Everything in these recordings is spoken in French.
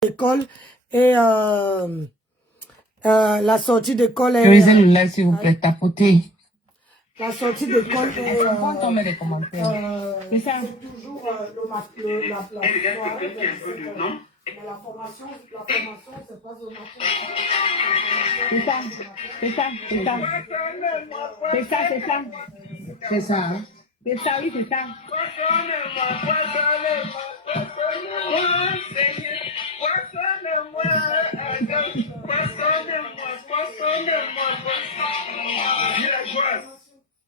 d'école et la sortie d'école est... Autorisez le live, s'il vous plaît, tapotez. La sortie d'école est... Quand on met les commentaires. C'est ça. C'est toujours la formation, c'est pas de C'est ça. C'est ça. C'est ça. C'est ça, c'est ça. C'est ça, hein? C'est ça, oui, c'est ça.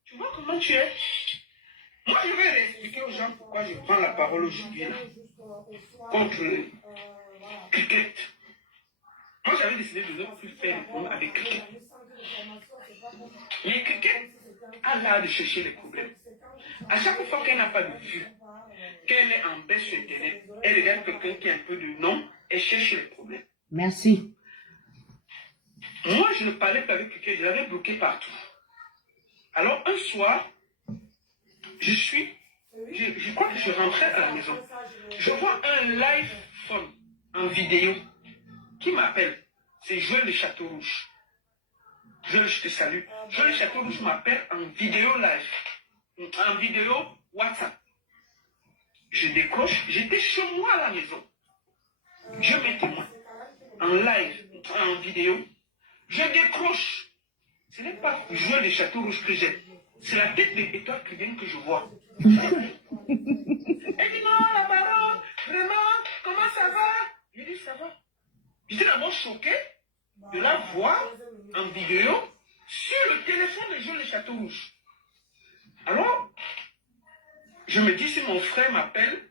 Tu vois comment tu es? Moi, je vais expliquer aux gens pourquoi je prends la parole aujourd'hui contre le cricket. Moi, j'avais décidé de ne plus faire les problèmes avec cricket. Mais cricket a l'art de chercher les problèmes. À chaque fois qu'elle n'a pas de vue, qu'elle est en baisse sur Internet, elle regarde quelqu'un qui a un peu de nom et cherche les problèmes. Merci. Moi, je ne parlais pas avec cricket, je l'avais bloqué partout. Alors, un soir, je crois que je rentrais à la maison. Je vois un live phone en vidéo qui m'appelle. C'est Joël de Château-Rouge. Joël, je te salue. Joël de Château-Rouge m'appelle en vidéo live, en vidéo WhatsApp. Je décroche, j'étais chez moi à la maison. Je mets témoin en live, en vidéo. Je décroche. Ce n'est pas Joël de Château-Rouge que j'ai. C'est la tête d'Étoile Cubaine que je vois. Elle dit non, la baronne, vraiment, comment ça va? Je dis ça va. J'étais d'abord choqué de la voir en vidéo sur le téléphone de Joël de Château-Rouge. Alors, je me dis si mon frère m'appelle,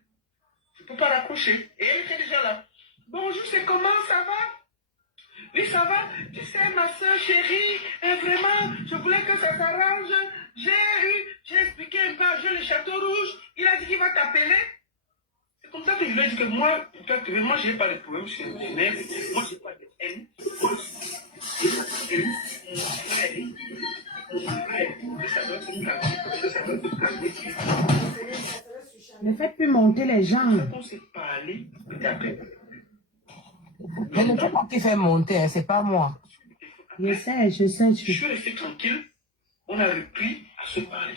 je ne peux pas raccrocher. Et elle était déjà là. Bonjour, c'est comment ça va? Oui, ça va. Tu sais, ma soeur chérie, vraiment, je voulais que ça s'arrange. J'ai expliqué un peu à Joël le Château Rouge. Il a dit qu'il va t'appeler. C'est comme ça que je lui ai dit que moi, je n'ai pas de problème sur Internet. Moi, je n'ai pas de haine. Ne faites plus monter les gens. On s'est parlé, t'appelles. Mais ne fais pas qui fait monter, c'est pas moi. Je sais. Je suis resté tranquille. On a repris à se parler.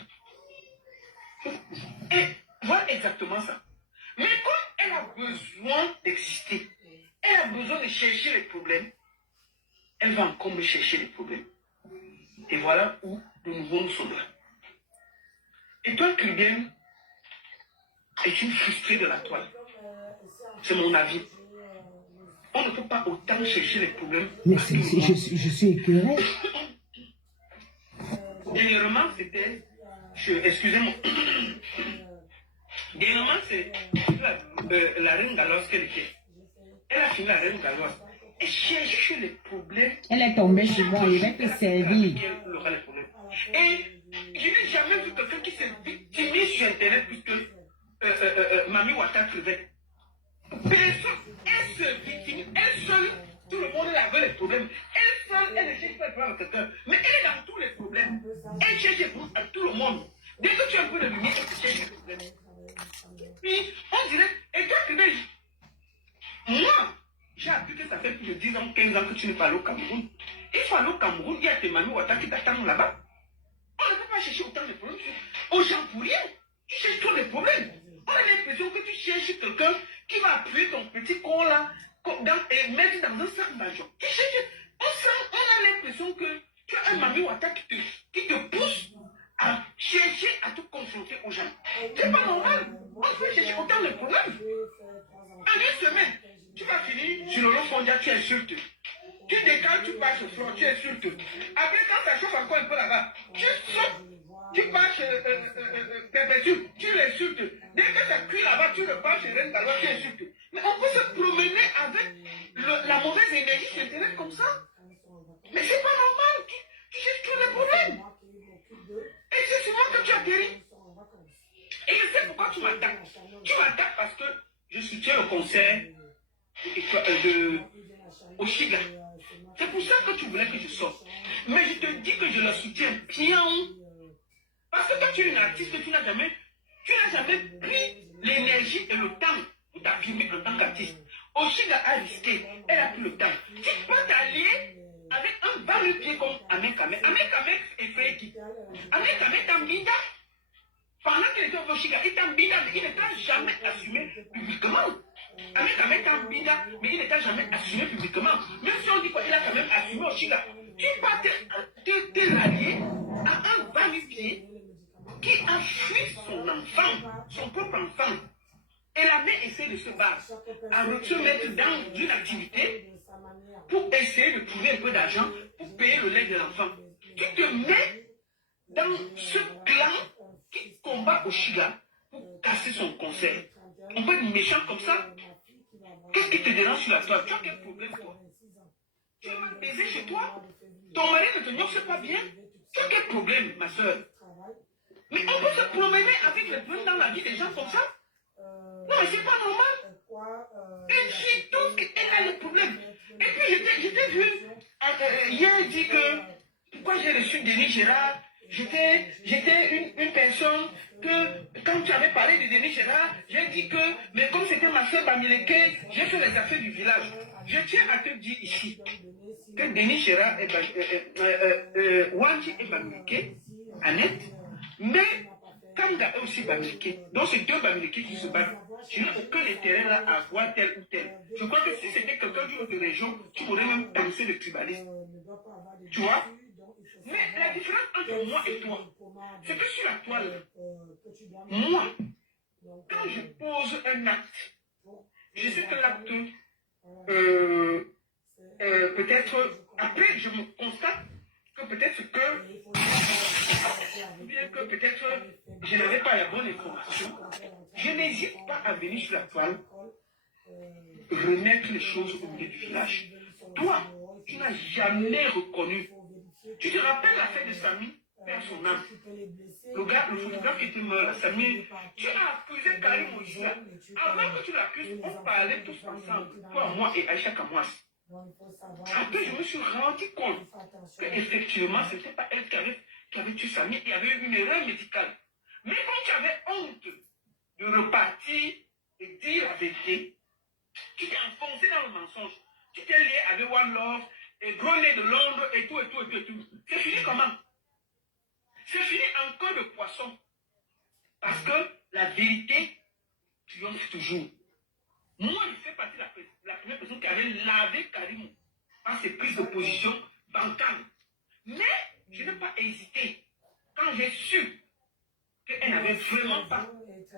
Et voilà exactement ça. Mais comme elle a besoin d'exister, elle a besoin de chercher les problèmes, elle va encore me chercher les problèmes. Et voilà où de nouveau nous sommes là. Étoile Cubaine est une frustrée de la toile. C'est mon avis. On ne peut pas autant chercher les problèmes. Mais je suis écœurée. Dernièrement, c'était... Excusez-moi. Dernièrement, c'est la reine galloise qu'elle était. Elle a fini la reine galloise. Elle cherche les problèmes. Elle est tombée sur moi, il va te servir. Elle aura les problèmes. Et je n'ai jamais vu quelqu'un qui s'est victimisé sur Internet puisque Mami Ouattara crevait. Personne, elle se victimise. Elle seule, tout le monde avait les problèmes. Elle seule, elle ne cherche pas le problème à quelqu'un. Mais elle est dans tous les problèmes. Elle cherche les problèmes à tout le monde. Dès que tu as un peu de lumière, tu cherches les problèmes. Puis, on dirait, et toi, tu dis, moi, j'ai appris que ça fait plus de 10 ans, 15 ans que tu n'es pas allé au Cameroun. Il faut aller au Cameroun, il y a tes Mami Ouattara qui t'attendent là-bas. On ne peut pas chercher autant de problèmes. Aux gens pour rien. Tu cherches tous les problèmes. On a l'impression que tu cherches quelqu'un qui va appuyer ton petit corps là et mettre dans un sac d'argent. Tu cherches. On a l'impression que tu as un Mami Ouattara qui te pousse à chercher à te confronter aux gens. C'est pas normal. On peut chercher autant de problèmes. En une semaine, tu vas finir sur le Fondia, tu insultes. Tu décales, tu passes au front, tu insultes. Après, quand ça chauffe encore un peu là-bas, tu sautes, tu passes Pépétu, tu l'insultes. Dès que ça cuit là-bas, tu repars chez Reine Galloise, tu insultes. Mais on peut se promener avec la mauvaise énergie sur Internet comme ça. Mais c'est pas normal. Tu cherches tous les problèmes. Et c'est souvent que tu atterris. Et je sais pourquoi tu m'attaques. Tu m'attaques parce que je soutiens le concert de Oshiga. C'est pour ça que tu voulais que je sorte. Mais je te dis que je le soutiens bien. Parce que toi, tu es une artiste, tu n'as jamais pris l'énergie et le temps pour t'affirmer en tant qu'artiste. Oshiga a risqué. Elle a pris le temps. Tu peux t'allier avec un va-le-pied comme Amen Kamek. Amen Kamek est frère qui. Amen Kamek t'ambida. Pendant qu'il était au Oshiga, il t'ambida, mais il n'était jamais assumé publiquement. Amen Kamek t'ambida, mais il n'était jamais assumé publiquement. Même si on dit qu'il a quand même assumé Oshiga, tu peux te rallier à un va-le-pied qui a fui son enfant, son propre enfant. Et la mère essaie de se battre, à se mettre dans une activité pour essayer de trouver un peu d'argent pour payer le lait de l'enfant. Tu te mets dans ce clan qui combat Oshiga pour casser son conseil. On peut être méchant comme ça. Qu'est-ce qui te dérange sur la toile? Tu as quel problème, toi? Tu as mal baisé chez toi? Ton mari ne te nonce pas bien? Tu as quel problème, ma soeur? Mais on peut se promener avec les bruns dans la vie des gens comme ça? Non, mais c'est pas normal. Une fille, tout elle a le problème. Et puis, j'étais vu hier dit que pourquoi j'ai reçu Denis Gérard, j'étais une personne que, quand tu avais parlé de Denis Gérard, j'ai dit que, mais comme c'était ma soeur Bamileke, j'ai fait les affaires du village. Je tiens à te dire ici que Denis Gérard et Wanji et Bamileke, Annette, mais Kanga est aussi Bamileke. Donc c'est deux Bamileke qui se battent. Je n'ai aucun intérêt là à voir tel ou tel. Je crois que si c'était quelqu'un d'une autre région, tu pourrais même penser le tribalisme. Tu vois? Mais la différence entre moi et toi, c'est que sur la toile, moi, quand je pose un acte, je sais que l'acte, peut-être, après je me constate que peut-être bien que peut-être je n'avais pas la bonne information, je n'hésite pas à venir sur la toile, remettre les choses au milieu du village. Toi, tu n'as jamais reconnu. Tu te rappelles la fête de Samy, père son âme. Le gars, le photographe qui était mort, Samy, tu as accusé Karim aussi. Avant que tu l'accuses, on parlait tous ensemble, toi, moi et Aïcha Kamouas. Après, je me suis rendu compte qu'effectivement, ce n'était pas elle qui avait tué Samy, il y avait eu une erreur médicale. Mais quand tu avais honte de repartir et dire la vérité, tu t'es enfoncé dans le mensonge. Tu t'es lié avec One Love, et Gros Nez de Londres, et tout. C'est fini comment? C'est fini en queue de poisson. Parce que la vérité triomphe toujours. Moi, je fais partie de la première personne qui avait lavé Karim par ses prises de position bancales. Mais je n'ai pas hésité. Quand j'ai su qu'elle n'avait vraiment pas,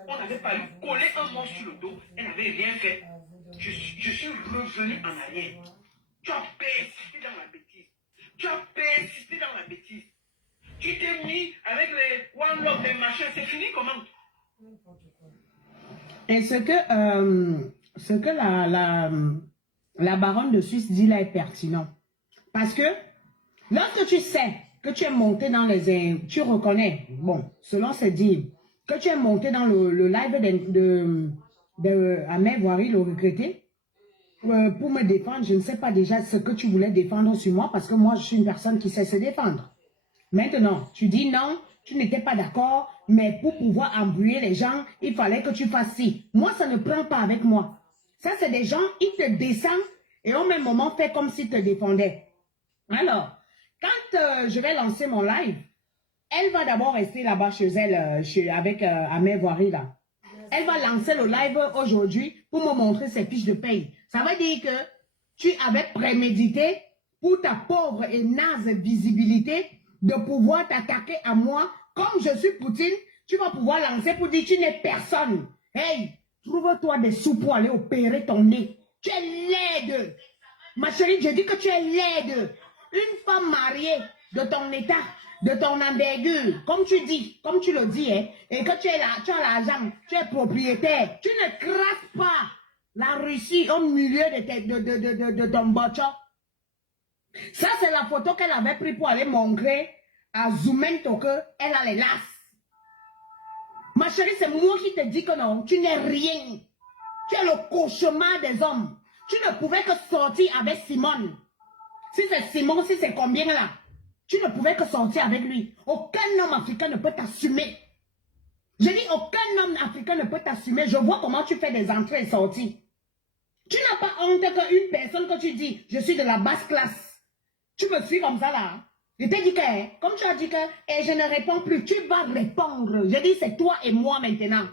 on n'avait pas eu collé un mot sur le dos, elle n'avait rien fait. Je suis revenu en arrière. Tu as persisté dans la bêtise. Tu t'es mis avec les One Love, les machins, c'est fini comment? Et ce que la baronne de Suisse dit là est pertinent. Parce que lorsque tu sais que tu es monté dans les... Tu reconnais, bon, selon ses dires, que tu es monté dans le live de Ahmed Voirie, le regretté, pour me défendre, je ne sais pas déjà ce que tu voulais défendre sur moi, parce que moi, je suis une personne qui sait se défendre. Maintenant, tu dis non, tu n'étais pas d'accord, mais pour pouvoir embrouiller les gens, il fallait que tu fasses ci. Moi, ça ne prend pas avec moi. Ça, c'est des gens, ils te descendent et au même moment, fait comme s'ils te défendaient. Alors, quand je vais lancer mon live, elle va d'abord rester là-bas chez elle, avec Ahmed Voirie là. Elle va lancer le live aujourd'hui pour me montrer ses fiches de paye. Ça veut dire que tu avais prémédité pour ta pauvre et naze visibilité de pouvoir t'attaquer à moi. Comme je suis Poutine, tu vas pouvoir lancer pour dire tu n'es personne. Hey, trouve-toi des sous pour aller opérer ton nez. Tu es laide. Ma chérie, je dis que tu es laide. Une femme mariée de ton état, de ton envergure, comme tu dis, comme tu le dis, hein, et que tu as l'argent, tu es propriétaire. Tu ne crasses pas la Russie au milieu de ton botcho. Ça, c'est la photo qu'elle avait prise pour aller montrer à Zoumento qu'elle a les lasses. Ma chérie, c'est moi qui te dis que non, tu n'es rien. Tu es le cauchemar des hommes. Tu ne pouvais que sortir avec Simone. Si c'est Simon, si c'est combien là, tu ne pouvais que sortir avec lui. Aucun homme africain ne peut t'assumer. Je dis aucun homme africain ne peut t'assumer. Je vois comment tu fais des entrées et sorties. Tu n'as pas honte qu'une personne que tu dis, je suis de la basse classe. Tu me suis comme ça là. Je t'ai dit que, comme tu as dit que, et je ne réponds plus, tu vas répondre. Je dis, c'est toi et moi maintenant.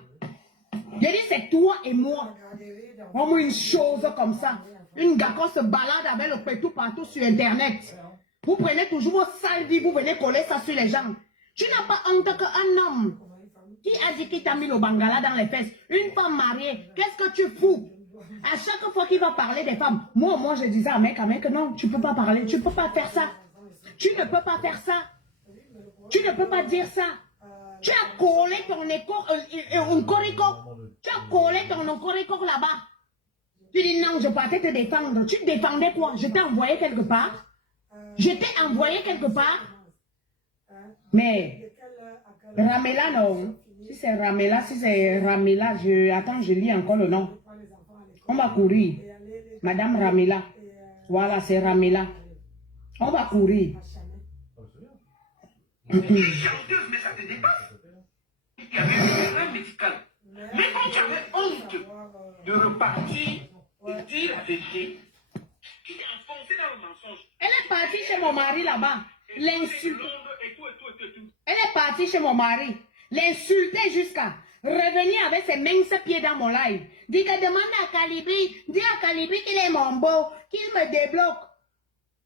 Je dis, c'est toi et moi. Vraiment une chose comme ça. Une gars qui se balade avec le pétou partout sur Internet. Vous prenez toujours vos sales vies, vous venez coller ça sur les gens. Tu n'as pas honte qu'un homme qui a dit qu'il t'a mis le bangala dans les fesses, une femme mariée, qu'est-ce que tu fous? À chaque fois qu'il va parler des femmes, moi je disais à mec, non, tu ne peux pas parler, tu ne peux pas faire ça. Tu ne peux pas faire ça. Tu ne peux pas dire ça. Tu as collé ton corico. Tu as collé ton corico là-bas. Tu dis non, je partais te défendre. Tu te défendais quoi? Je t'ai envoyé quelque part. Je t'ai envoyé quelque part. Mais Ramela, non. Si c'est Ramela, attends, je lis encore le nom. On va courir. Madame Ramela. Voilà, c'est Ramela. On va courir. Tu es chanteuse, mais ça te dépasse. Il y avait une erreur médicale. Mais quand tu avais honte de repartir et dire la vérité, tu t'es enfoncé dans le mensonge. Elle est partie chez mon mari là-bas. L'insulter. Et tout. Elle est partie chez mon mari. L'insulter jusqu'à revenir avec ses minces pieds dans mon live. Dit que demande à Calibri. Dis à Calibri qu'il est mon beau. Qu'il me débloque.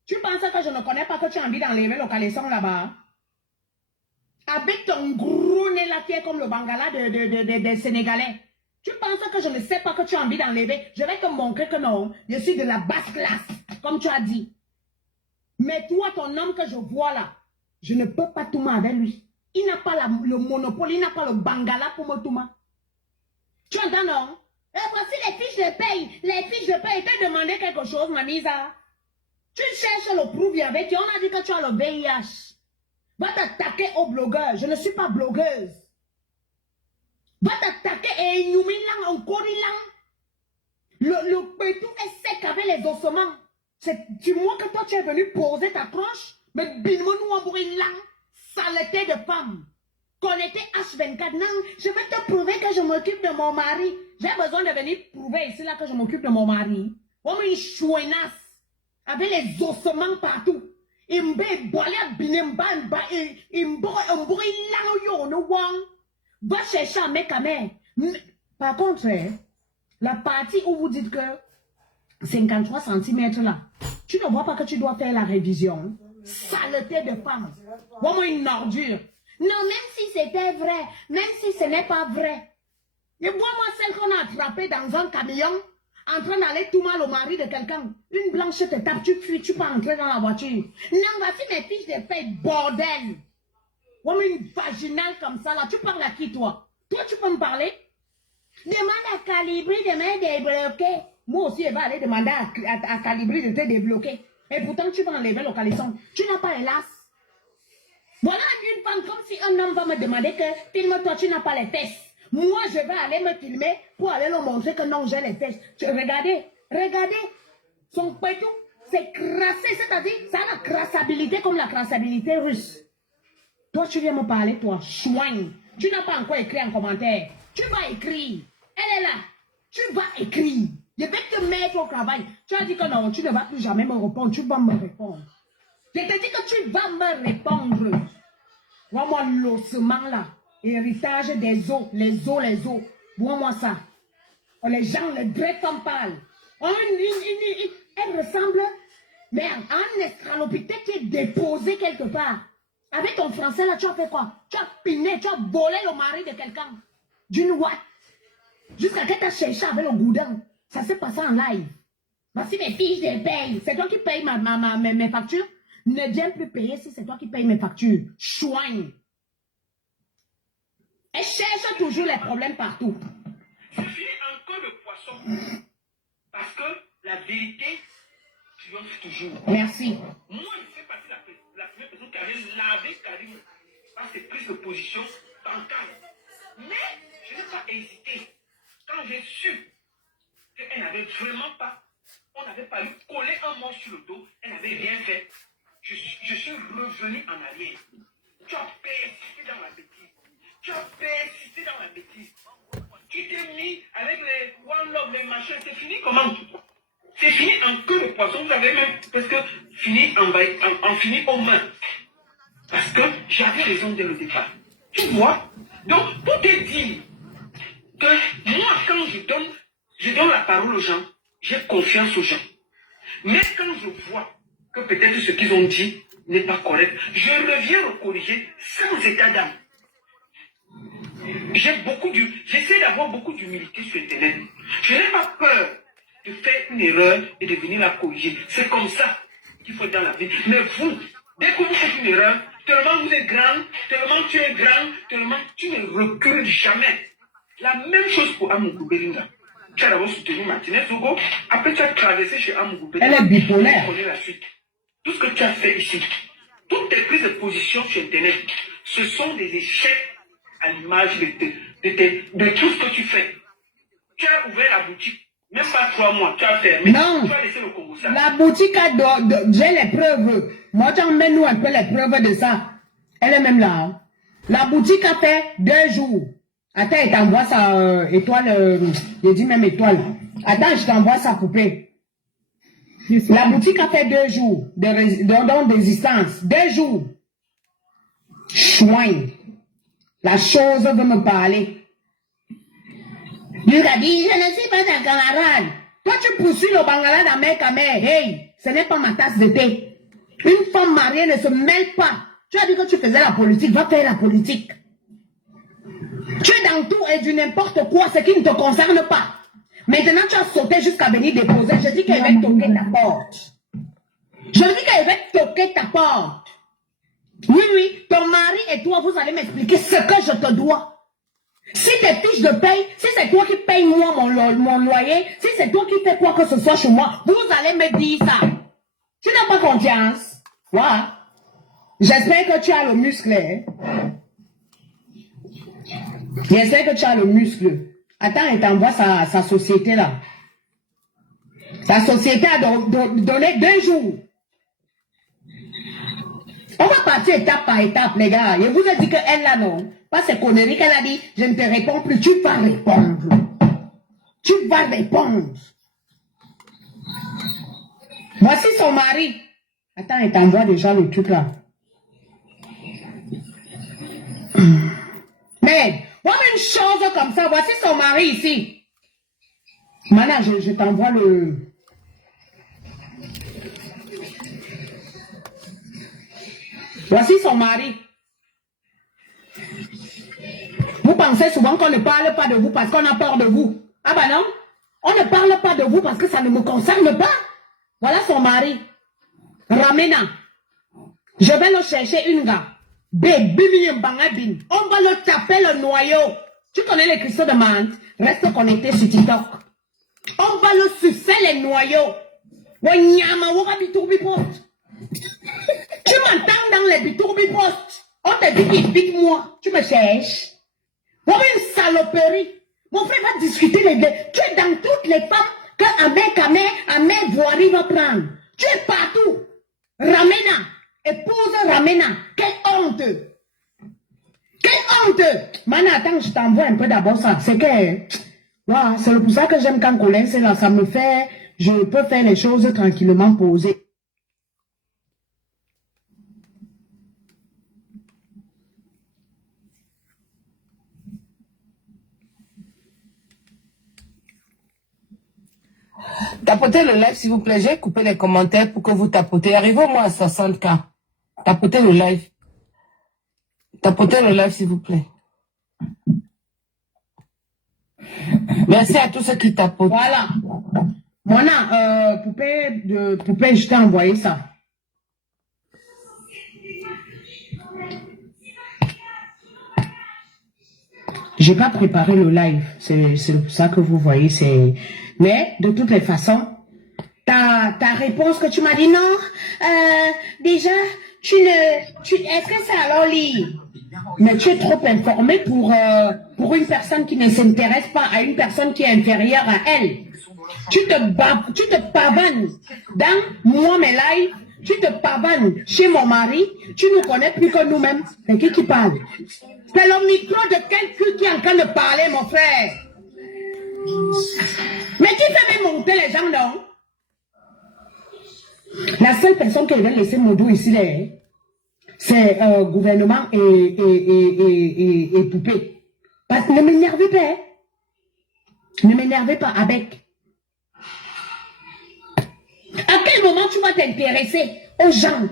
Tu penses que je ne connais pas que tu as envie d'enlever le caleçon là-bas? Avec ton gros nez là qui est comme le bangala des Sénégalais. Tu penses que je ne sais pas que tu as envie d'enlever? Je vais te montrer que non. Je suis de la basse classe, comme tu as dit. Mais toi, ton homme que je vois là, je ne peux pas tout avec lui. Il n'a pas le monopole, il n'a pas le bangala pour me tout. Tu entends non? Et voici les fiches de paye. Les fiches de paye. T'as demandé quelque chose, Manisa? Tu cherches le prouve avec toi. On a dit que tu as le VIH. Va t'attaquer aux blogueurs. Je ne suis pas blogueuse. Va t'attaquer et Inumilang, encore le pétou est sec avec les ossements. C'est du moins que toi tu es venu poser ta tronche. Mais binmonou en bourrilang, saleté de femme. Connecté H24. Non, je vais te prouver que je m'occupe de mon mari. J'ai besoin de venir prouver ici là que je m'occupe de mon mari. On une chouinasse. Avec les ossements partout. Va chercher un mec à mère. Par contre, la partie où vous dites que 53 cm là, tu ne vois pas que tu dois faire la révision. Saleté de femme. Vraiment une ordure. Non, même si c'était vrai, même si ce n'est pas vrai. Et vois-moi celle qu'on a attrapée dans un camion, en train d'aller tout mal au mari de quelqu'un. Une blanche te tape, tu fuis, tu peux entrer dans la voiture. Non, voici mes fiches de paie, bordel. Comme une vaginale comme ça, là. Tu parles à qui, toi? Toi, tu peux me parler? Demande à Calibri de me débloquer. Moi aussi, je vais aller demander à Calibri de te débloquer. Et pourtant, tu vas enlever le caleçon. Tu n'as pas hélas. Voilà une femme comme si un homme va me demander que filme-toi, tu n'as pas les fesses. Moi, je vais aller me filmer pour aller leur montrer que non, j'ai les fesses. Regardez. Son pétou, c'est crassé, c'est-à-dire, ça a la crassabilité comme la crassabilité russe. Toi, tu viens me parler, toi, chouin. Tu n'as pas encore écrit en commentaire. Tu vas écrire. Elle est là. Tu vas écrire. Je vais te mettre au travail. Tu as dit que non, tu ne vas plus jamais me répondre. Tu vas me répondre. Je te dis que tu vas me répondre. Vois-moi l'ossement là. Héritage des os. Les os. Vois-moi ça. Les gens, les vraies femmes parlent. Elle ressemble, mais à un estralopithèque qui est déposé quelque part. Avec ton français là, tu as fait quoi? Tu as piné, tu as volé le mari de quelqu'un. D'une ouate. Jusqu'à ce que tu as cherché avec le goudin. Ça s'est passé en live. Voici mes fiches de paye. C'est toi qui payes mes factures. Ne viens plus payer si c'est toi qui payes mes factures. Chouin. Elle cherche toujours les problèmes partout. Je finis encore le poisson. Parce que la vérité triomphe toujours. Merci. Moi, je fais partie de la première personne qui avait lavé Karim par ses prises de position bancales. Mais je n'ai pas hésité. Quand j'ai su qu'elle n'avait vraiment pas, on n'avait pas eu collé un mot sur le dos, elle n'avait rien fait. Je suis revenu en arrière. Tu as persisté dans la bêtise. Tu qui t'est mis avec les One Love, les machins, c'est fini comment? C'est fini en queue de poisson. Vous avez même presque fini en fini aux mains. Parce que j'avais raison dès le départ. Tu vois? Donc, pour te dire que moi, quand je donne la parole aux gens, j'ai confiance aux gens. Mais quand je vois que peut-être ce qu'ils ont dit n'est pas correct, je reviens le corriger sans état d'âme. J'essaie d'avoir beaucoup d'humilité sur Internet. Je n'ai pas peur de faire une erreur et de venir la corriger. C'est comme ça qu'il faut être dans la vie. Mais vous, dès que vous faites une erreur, tellement vous êtes grand, tellement tu es grand, tellement tu ne recules jamais. La même chose pour Amougou Belinga. Tu as d'abord soutenu Martinez Sogo, après tu as traversé chez Amougou Belinga. Elle est bipolaire. Tu connais la suite. Tout ce que tu as fait ici, toutes tes prises de position sur Internet, ce sont des échecs à l'image de tout ce que tu fais. Tu as ouvert la boutique, même pas 3 mois, tu as fermé. Non. Tu as laissé le Congo ça. La boutique j'ai les preuves. Moi, j'emmène nous un peu les preuves de ça. Elle est même là. Hein. La boutique a fait 2 jours. Attends, elle t'envoie sa étoile. Je dis même étoile. Attends, je t'envoie sa poupée. La boutique a fait 2 jours d'existence. 2 jours. Chouin. La chose veut me parler. Il a dit, je ne suis pas un camarade. Toi, tu poursuis le bangalade à mec à mère. Hey, ce n'est pas ma tasse de thé. Une femme mariée ne se mêle pas. Tu as dit que tu faisais la politique. Va faire la politique. Tu es dans tout et du n'importe quoi, ce qui ne te concerne pas. Maintenant, tu as sauté jusqu'à venir déposer. Je dis qu'elle va toquer ta porte. Je dis qu'elle va toquer ta porte. Oui, oui, ton mari et toi, vous allez m'expliquer ce que je te dois. Si tes fiches de paye, si c'est toi qui payes moi mon loyer, si c'est toi qui fais quoi que ce soit chez moi, vous allez me dire ça. Tu n'as pas confiance. Voilà. J'espère que tu as le muscle. Hein? J'espère que tu as le muscle. Attends, elle t'envoie sa société là. Sa société a donné 2 jours. On va partir étape par étape, les gars. Je vous ai dit qu'elle là, non. Pas ces conneries qu'elle a dit, je ne te réponds plus. Tu vas répondre. Tu vas répondre. Voici son mari. Attends, elle t'envoie déjà le truc là. Mais, voilà une chose comme ça. Voici son mari ici. Maintenant, je t'envoie le... Voici son mari. Vous pensez souvent qu'on ne parle pas de vous parce qu'on a peur de vous. Ah ben non, on ne parle pas de vous parce que ça ne me concerne pas. Voilà son mari. Ramena. Je vais le chercher une gars. On va le taper le noyau. Tu connais les cristaux de menthe? Reste connecté sur TikTok. On va le sucer les noyaux. Tu m'entends dans les bitourbis-postes. On te dit qu'il pique moi. Tu me cherches. Voilà une saloperie. Mon frère va discuter les deux. Tu es dans toutes les femmes que Ahmed Voiri va prendre. Tu es partout. Ramena. Épouse Ramena. Quelle honte. Quelle honte. Maintenant, attends, je t'envoie un peu d'abord ça. C'est que... Voilà, c'est pour ça que j'aime quand Colin, c'est là. Ça me fait... Je peux faire les choses tranquillement posées. Tapotez le live, s'il vous plaît. J'ai coupé les commentaires pour que vous tapotez. Arrivez-moi à 60K. Tapotez le live. Tapotez le live, s'il vous plaît. Merci à tous ceux qui tapotent. Voilà. Voilà, poupée, je t'ai envoyé ça. J'ai pas préparé le live. C'est pour ça que vous voyez, c'est... Mais, de toutes les façons, ta réponse que tu m'as dit, non, déjà, est-ce que c'est alors lire? Mais tu es trop informé pour une personne qui ne s'intéresse pas à une personne qui est inférieure à elle. Tu te pavanes dans moi, mes lives, tu te pavanes chez mon mari, tu ne connais plus que nous-mêmes. C'est qui parle? C'est le micro de quelqu'un qui est en train de parler, mon frère. Mais qui fait même monter les gens, non? La seule personne qui devait laisser mon dos ici, c'est gouvernement et poupée. Parce que ne m'énervez pas. Hein? Ne m'énervez pas avec. À quel moment tu vas t'intéresser aux gens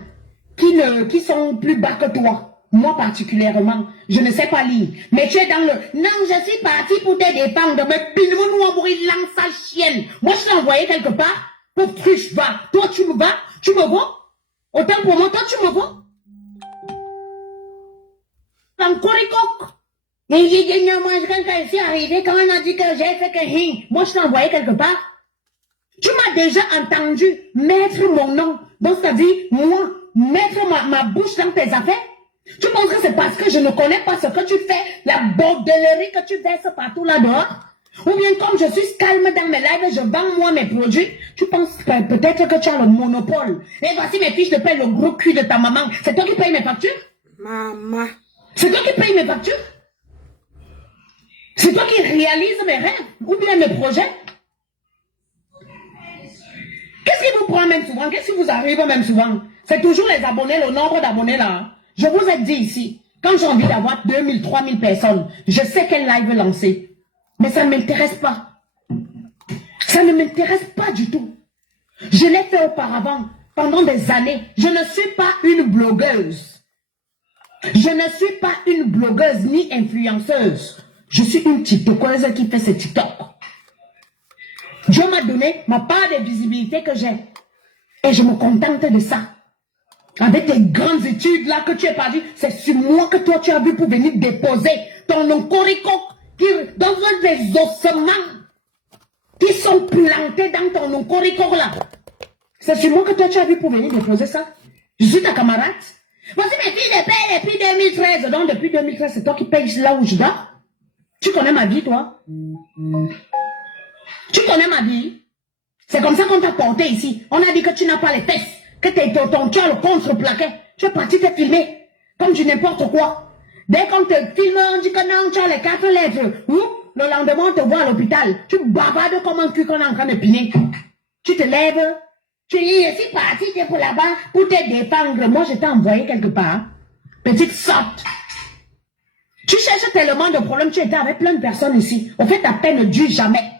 qui sont plus bas que toi? Moi particulièrement, je ne sais pas lire. Mais tu es dans le... Non, je suis parti pour te défendre. Mais nous on mourir lance sa chienne. Moi, je t'ai envoyé quelque part. Pour que je vas. Toi, tu me vas. Tu me vois. Autant pour moi, toi, tu me vois. Encore et coq. Et j'ai dit, non, moi, quand je suis arrivé, quand on a dit que j'ai fait que moi, je t'ai envoyé quelque part. Tu m'as déjà entendu mettre mon nom. Donc, c'est-à-dire, moi, mettre ma bouche dans tes affaires. Tu penses que c'est parce que je ne connais pas ce que tu fais, la bordellerie que tu verses partout là-dehors? Ou bien comme je suis calme dans mes lives, je vends moi mes produits, tu penses peut-être que tu as le monopole. Et voici mes fiches de paie, le gros cul de ta maman. C'est toi qui payes mes factures? Maman. C'est toi qui payes mes factures? C'est toi qui réalise mes rêves ou bien mes projets? Qu'est-ce qui vous prend même souvent? Qu'est-ce qui vous arrive même souvent? C'est toujours les abonnés, le nombre d'abonnés là. Je vous ai dit ici, quand j'ai envie d'avoir 2000, 3000 personnes, je sais quel live lancer. Mais ça ne m'intéresse pas. Ça ne m'intéresse pas du tout. Je l'ai fait auparavant, pendant des années. Je ne suis pas une blogueuse. Je ne suis pas une blogueuse ni influenceuse. Je suis une TikTokeuse qui fait ses TikTok. Dieu m'a donné ma part de visibilité que j'ai. Et je me contente de ça. Avec tes grandes études là que tu es parti, c'est sur moi que toi tu as vu pour venir déposer ton oncorico qui dans des ossements qui sont plantés dans ton oncorico là. C'est sur moi que toi tu as vu pour venir déposer ça. Je suis ta camarade. Voici mes filles de paix depuis 2013. Donc depuis 2013, c'est toi qui payes là où je dors. Tu connais ma vie, toi? Tu connais ma vie? C'est comme ça qu'on t'a porté ici. On a dit que tu n'as pas les fesses. Que tu as le contre-plaqué. Tu es parti te filmer. Comme du n'importe quoi. Dès qu'on te filme, on dit que non, tu as les 4 lettres. Le lendemain, on te voit à l'hôpital. Tu bavardes comme un cul qu'on est en train de piner. Tu te lèves. Tu dis, je suis parti pour là-bas pour te défendre. Moi, je t'ai envoyé quelque part. Petite sorte. Tu cherches tellement de problèmes. Tu étais avec plein de personnes ici. Au fait, ta peine ne dure jamais.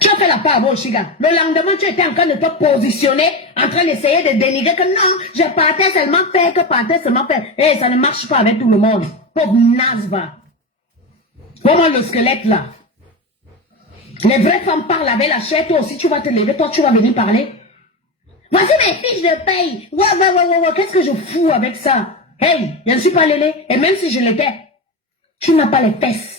Tu as fait la part à Chiga. Le lendemain, tu étais en train de te positionner, en train d'essayer de dénigrer que non, je partais seulement faire, que partais seulement faire. Eh, ça ne marche pas avec tout le monde. Pauvre Nazva. Comment le squelette là? Les vraies femmes parlent avec la chair, toi aussi tu vas te lever, toi tu vas venir parler. Voici mes fiches de paye. Ouais, qu'est-ce que je fous avec ça? Hey, je ne suis pas lélé. Et même si je l'étais, tu n'as pas les fesses.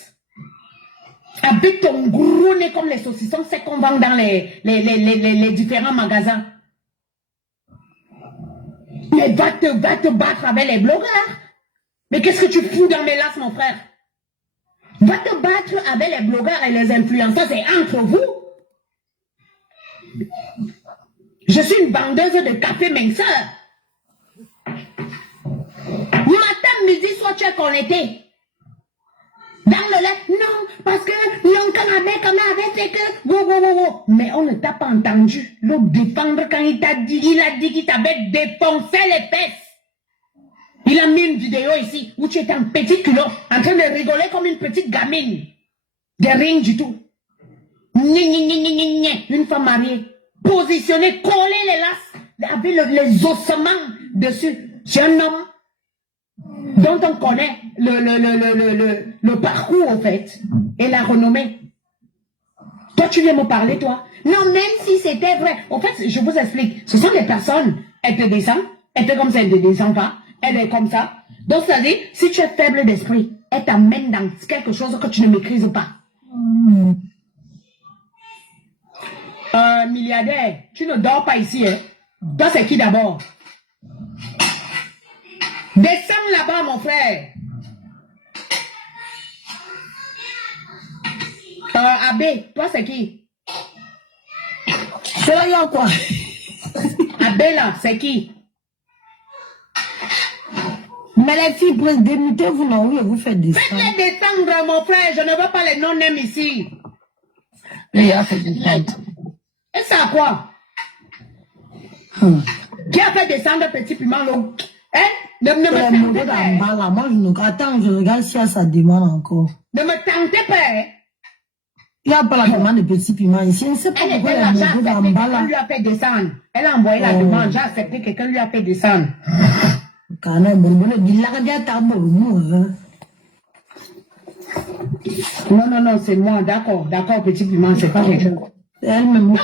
Avec ton gros nez comme les saucissons, c'est qu'on vend dans les différents magasins. Mais va te battre avec les blogueurs. Mais qu'est-ce que tu fous dans mes lasses, mon frère? Va te battre avec les blogueurs et les influenceurs, c'est entre vous. Je suis une vendeuse de café minceur. Matin, midi, soir, tu es connecté. Dans le lait, non, parce que l'oncle avait fait que... Mais on ne t'a pas entendu. L'autre défendre quand il a dit qu'il t'avait défoncé les fesses. Il a mis une vidéo ici où tu étais en petit culot, en train de rigoler comme une petite gamine. De rien du tout. Une femme mariée, positionnée, collée les lasses, avec les ossements dessus. C'est un homme dont on connaît le parcours, en fait, et la renommée. Toi, tu viens me parler, toi? Non, même si c'était vrai. En fait, je vous explique. Ce sont des personnes, elles te descendent, elles te comme ça, elles te descendent pas, elle est comme ça. Donc, c'est-à-dire, si tu es faible d'esprit, elle t'amène dans quelque chose que tu ne maîtrises pas. Milliardaire, tu ne dors pas ici, hein? Toi, c'est qui d'abord? Descends là-bas, mon frère. Abbé, toi, c'est qui? C'est là, quoi? Abbé, là, c'est qui? Non, Mais les filles, démutez-vous, non, oui, vous faites descendre. Faites-les descendre, mon frère. Je ne veux pas les non-nèmes ici. Il a fait descendre. Et ça a quoi? Qui a fait descendre Petit Piment, là? Hein? Ne me tentez pas. Moi, je regarde si ça demande encore. Ne me tentez pas, hein? Il n'y a pas la demande de Petit Piment ici. Je ne sais pas pourquoi Elle elle a est dans quelqu'un lui a fait descendre. Elle a envoyé la demande. J'ai accepté, quelqu'un lui a fait descendre. Quand même, Non, c'est moi. D'accord, Petit Piment, c'est pas quelqu'un. elle-même. Donc,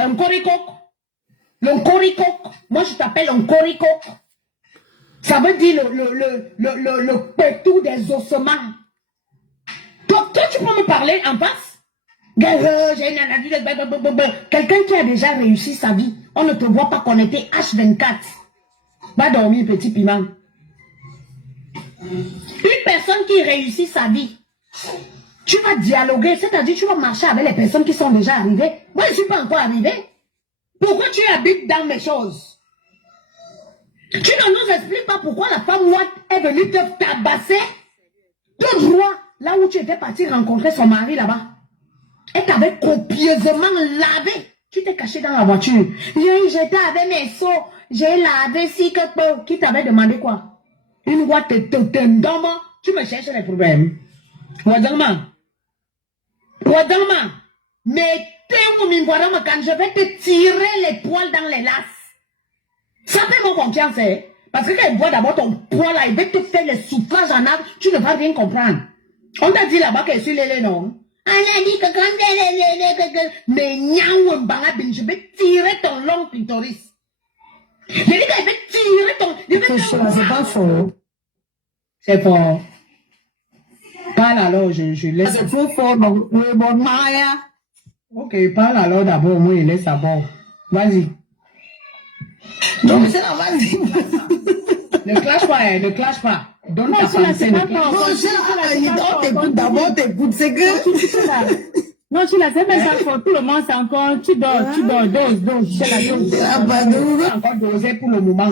un coricoque. Le coricoque. Moi, je t'appelle un coricoque. Ça veut dire le pétou des ossements. Toi, tu peux me parler en face? Quelqu'un qui a déjà réussi sa vie, on ne te voit pas connecté H24. Va dormir, Petit Piment. Une personne qui réussit sa vie, tu vas dialoguer, c'est-à-dire tu vas marcher avec les personnes qui sont déjà arrivées. Moi, je ne suis pas encore arrivé. Pourquoi tu habites dans mes choses? Tu ne nous expliques pas pourquoi la femme moite est venue te tabasser tout droit là où tu étais parti rencontrer son mari là-bas. Elle t'avait copieusement lavé. Tu t'es caché dans la voiture. J'étais avec mes seaux. J'ai lavé si que peu. Qui t'avait demandé quoi? Une boîte de tendama. Tu me cherches les problèmes. Wadama. Mais quand je vais te tirer les poils dans les laces. Ça fait mon confiance, hein? Parce que quand il voit d'abord ton poil là, il va te faire le soufflage en arbre, tu ne vas rien comprendre. On t'a dit là-bas qu'elle est sur les non? On a dit que quand mais je vais tirer ton long clitoris. Je dis qu'elle va tirer ton... C'est pas faux. C'est fort. Parle alors, je laisse... C'est trop fort, donc, bon, Maya. Ok, parle alors d'abord, moi, il laisse d'abord. Vas-y. Non, mais c'est là, vas-y. Ne clash pas, hein, ne clash pas. Donne ta pensée. Non, t'écoutes d'abord, t'écoutes, c'est que... Non, tu l'as fait, mais ça pour tout le monde, c'est encore, tu dors, dose, c'est la dose. Ah, bah, non, Encore dosé pour le moment.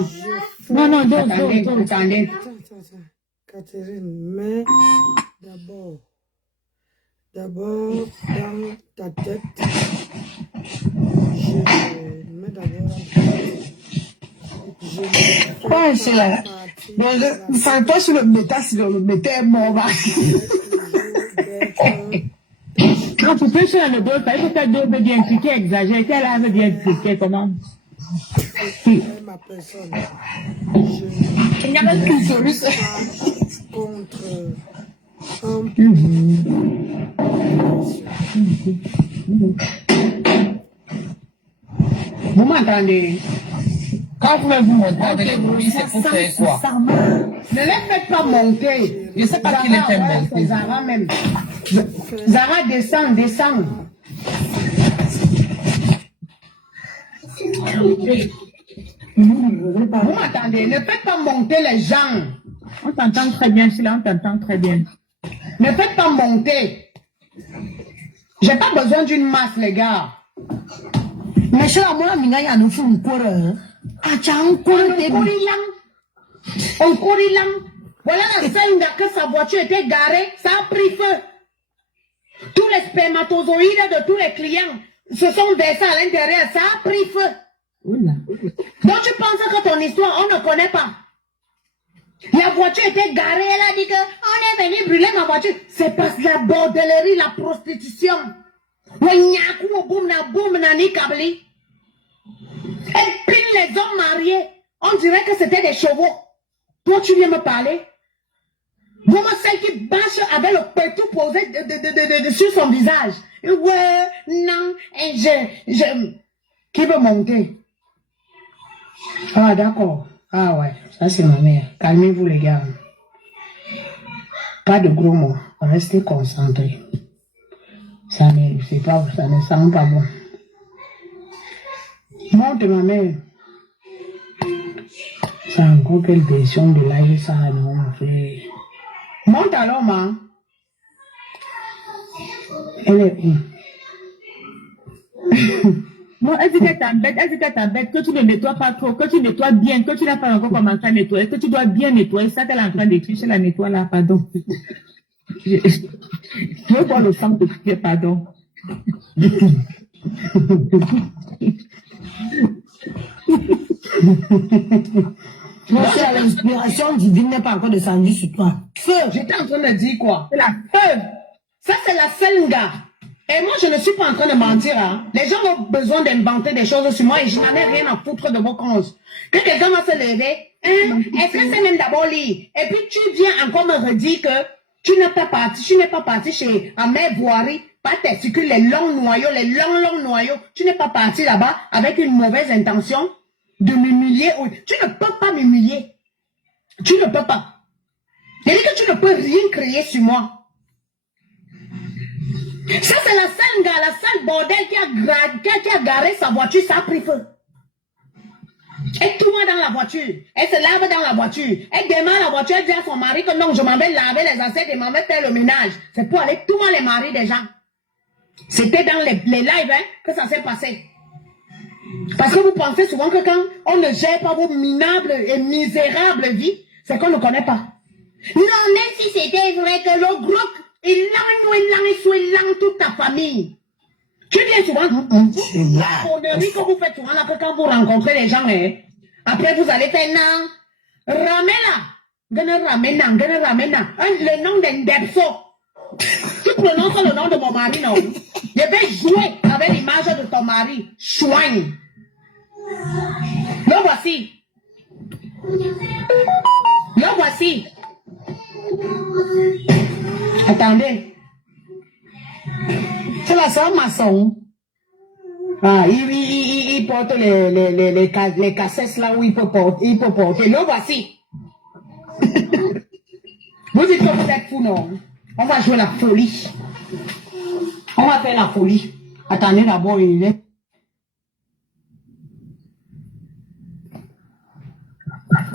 Non, dose. Attendez. Catherine, mets d'abord dans ta tête, je mets d'abord, Ouais, c'est là. Ne fais pas sur le métal, sinon le métal est mort, va. Non, tu peux sur le dos, il faut que le dos bien impliqué, exagéré, qu'elle a bien impliqué, comment? ma personne, Il y a même plus de solution. contre un Vous m'entendez? Quand vous vous montez avec les bruits, c'est pour faire quoi? Ne les faites pas monter. Je ne sais pas qui les fait monter. Zara même. Zara, descend. Vous m'entendez? Ne faites pas monter les gens. On t'entend très bien, Sheila, on t'entend très bien. Ne faites pas monter. J'ai pas besoin d'une masse, les gars. Mais chez la moi, il y a un fou encore. Ah, tiens, encore. On courit là. Voilà la scène que sa voiture était garée, ça a pris feu. Tous les spermatozoïdes de tous les clients se sont versés à l'intérieur, ça a pris feu. Donc tu penses que ton histoire, on ne connaît pas. La voiture était garée, elle a dit que on est venu brûler ma voiture. C'est parce que la bordellerie, la prostitution. Elle pile les hommes mariés. On dirait que c'était des chevaux. Toi, tu viens me parler. Vraiment celle qui bâche avec le pétou posé sur son visage. Ouais, non, et qui veut monter? Ah, d'accord. Ah ouais, ça c'est ma mère. Calmez-vous les gars. Pas de gros mots. Restez concentrés. Ça ne sent pas bon. Monte ma mère. C'est encore quelle version de live ça non fait. Monte alors ma. Elle est où? Non, elle dit qu'elle t'embête, que tu ne nettoies pas trop, que tu nettoies bien, que tu n'as pas encore commencé à nettoyer, que tu dois bien nettoyer. Ça qu'elle est en train d'écrire, je la nettoie là, pardon. Je veux voir le sang de pied, pardon. Moi, c'est l'inspiration divine n'est pas encore descendue sur toi. Feu, j'étais en train de dire quoi? C'est la feu. Ça, c'est la Senga. Et moi, je ne suis pas en train de mentir. Hein. Les gens ont besoin d'inventer des choses sur moi et je n'en ai rien à foutre de vos causes. Que quelqu'un va se lever, hein, est-ce que c'est même d'abord lire? Et puis tu viens encore me redire que tu n'es pas parti chez Ahmed Boiry, pas testicules, les longs longs noyaux. Tu n'es pas parti là-bas avec une mauvaise intention de m'humilier. Tu ne peux pas m'humilier. Tu ne peux pas. C'est-à-dire que tu ne peux rien créer sur moi. Ça, c'est la sale bordel qui a garé sa voiture, ça a pris feu. Elle tourne dans la voiture, elle se lave dans la voiture, elle démarre la voiture, elle dit à son mari que non, je m'en vais laver les assiettes et m'en vais faire le ménage. C'est pour aller tout les maris des gens. C'était dans les lives hein, que ça s'est passé. Parce que vous pensez souvent que quand on ne gère pas vos minables et misérables vies, c'est qu'on ne connaît pas. Non, même si c'était vrai que le groupe, il lance toute ta famille. Tu viens souvent, la connerie que vous faites souvent là, que quand vous rencontrez les gens, hein, après vous allez faire non, ramena, le nom d'un depso. Tu prononces le nom de mon mari, non? Je vais jouer avec l'image de ton mari, chouin. Le voici. Le voici. Attendez. C'est la sœur maçon. Ah, il porte les cassettes là où il peut porter. Le voici. Vous dites que vous êtes fou, non? On va jouer la folie. On va faire la folie. Attendez d'abord, il est.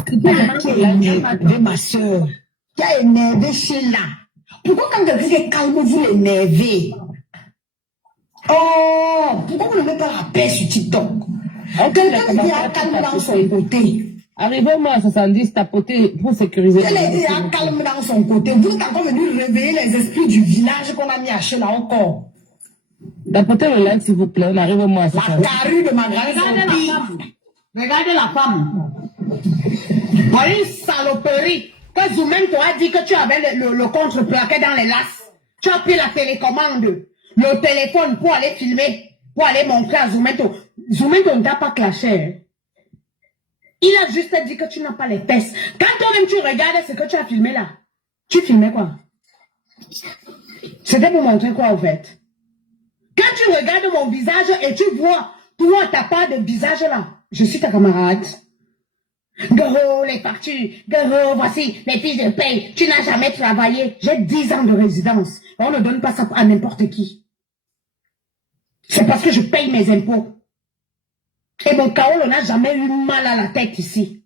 Qui a énervé ma soeur? Qui a énervé Sheila? Pourquoi quand quelqu'un est calme, vous l'énervez? Oh, pourquoi vous ne mettez pas la paix sur TikTok? Quelqu'un qui est calme dans son côté. Arrivez-moi à 70, tapoter pour sécuriser. Elle est calme dans son côté. Vous êtes encore venu réveiller les esprits du village qu'on a mis à Sheila encore. Tapoter le like, s'il vous plaît. Arrivez-moi à 70. La carrue de ma grande. Regardez la femme. Voilà une saloperie. Que Zoumento a dit que tu avais le contre-plaqué dans les lasses. Tu as pris la télécommande, le téléphone pour aller filmer, pour aller montrer à Zoumento. Zoumento ne t'a pas clashé. Il a juste dit que tu n'as pas les fesses. Quand toi-même tu regardes ce que tu as filmé là, tu filmais quoi? C'était pour montrer quoi au fait? Quand tu regardes mon visage et tu vois, toi, t'as pas de visage là. Je suis ta camarade. Gros, les factures. Gros, voici les fiches de paye. Tu n'as jamais travaillé. J'ai 10 ans de résidence. On ne donne pas ça à n'importe qui. C'est parce que je paye mes impôts. Et mon Kaolo n'a jamais eu mal à la tête ici.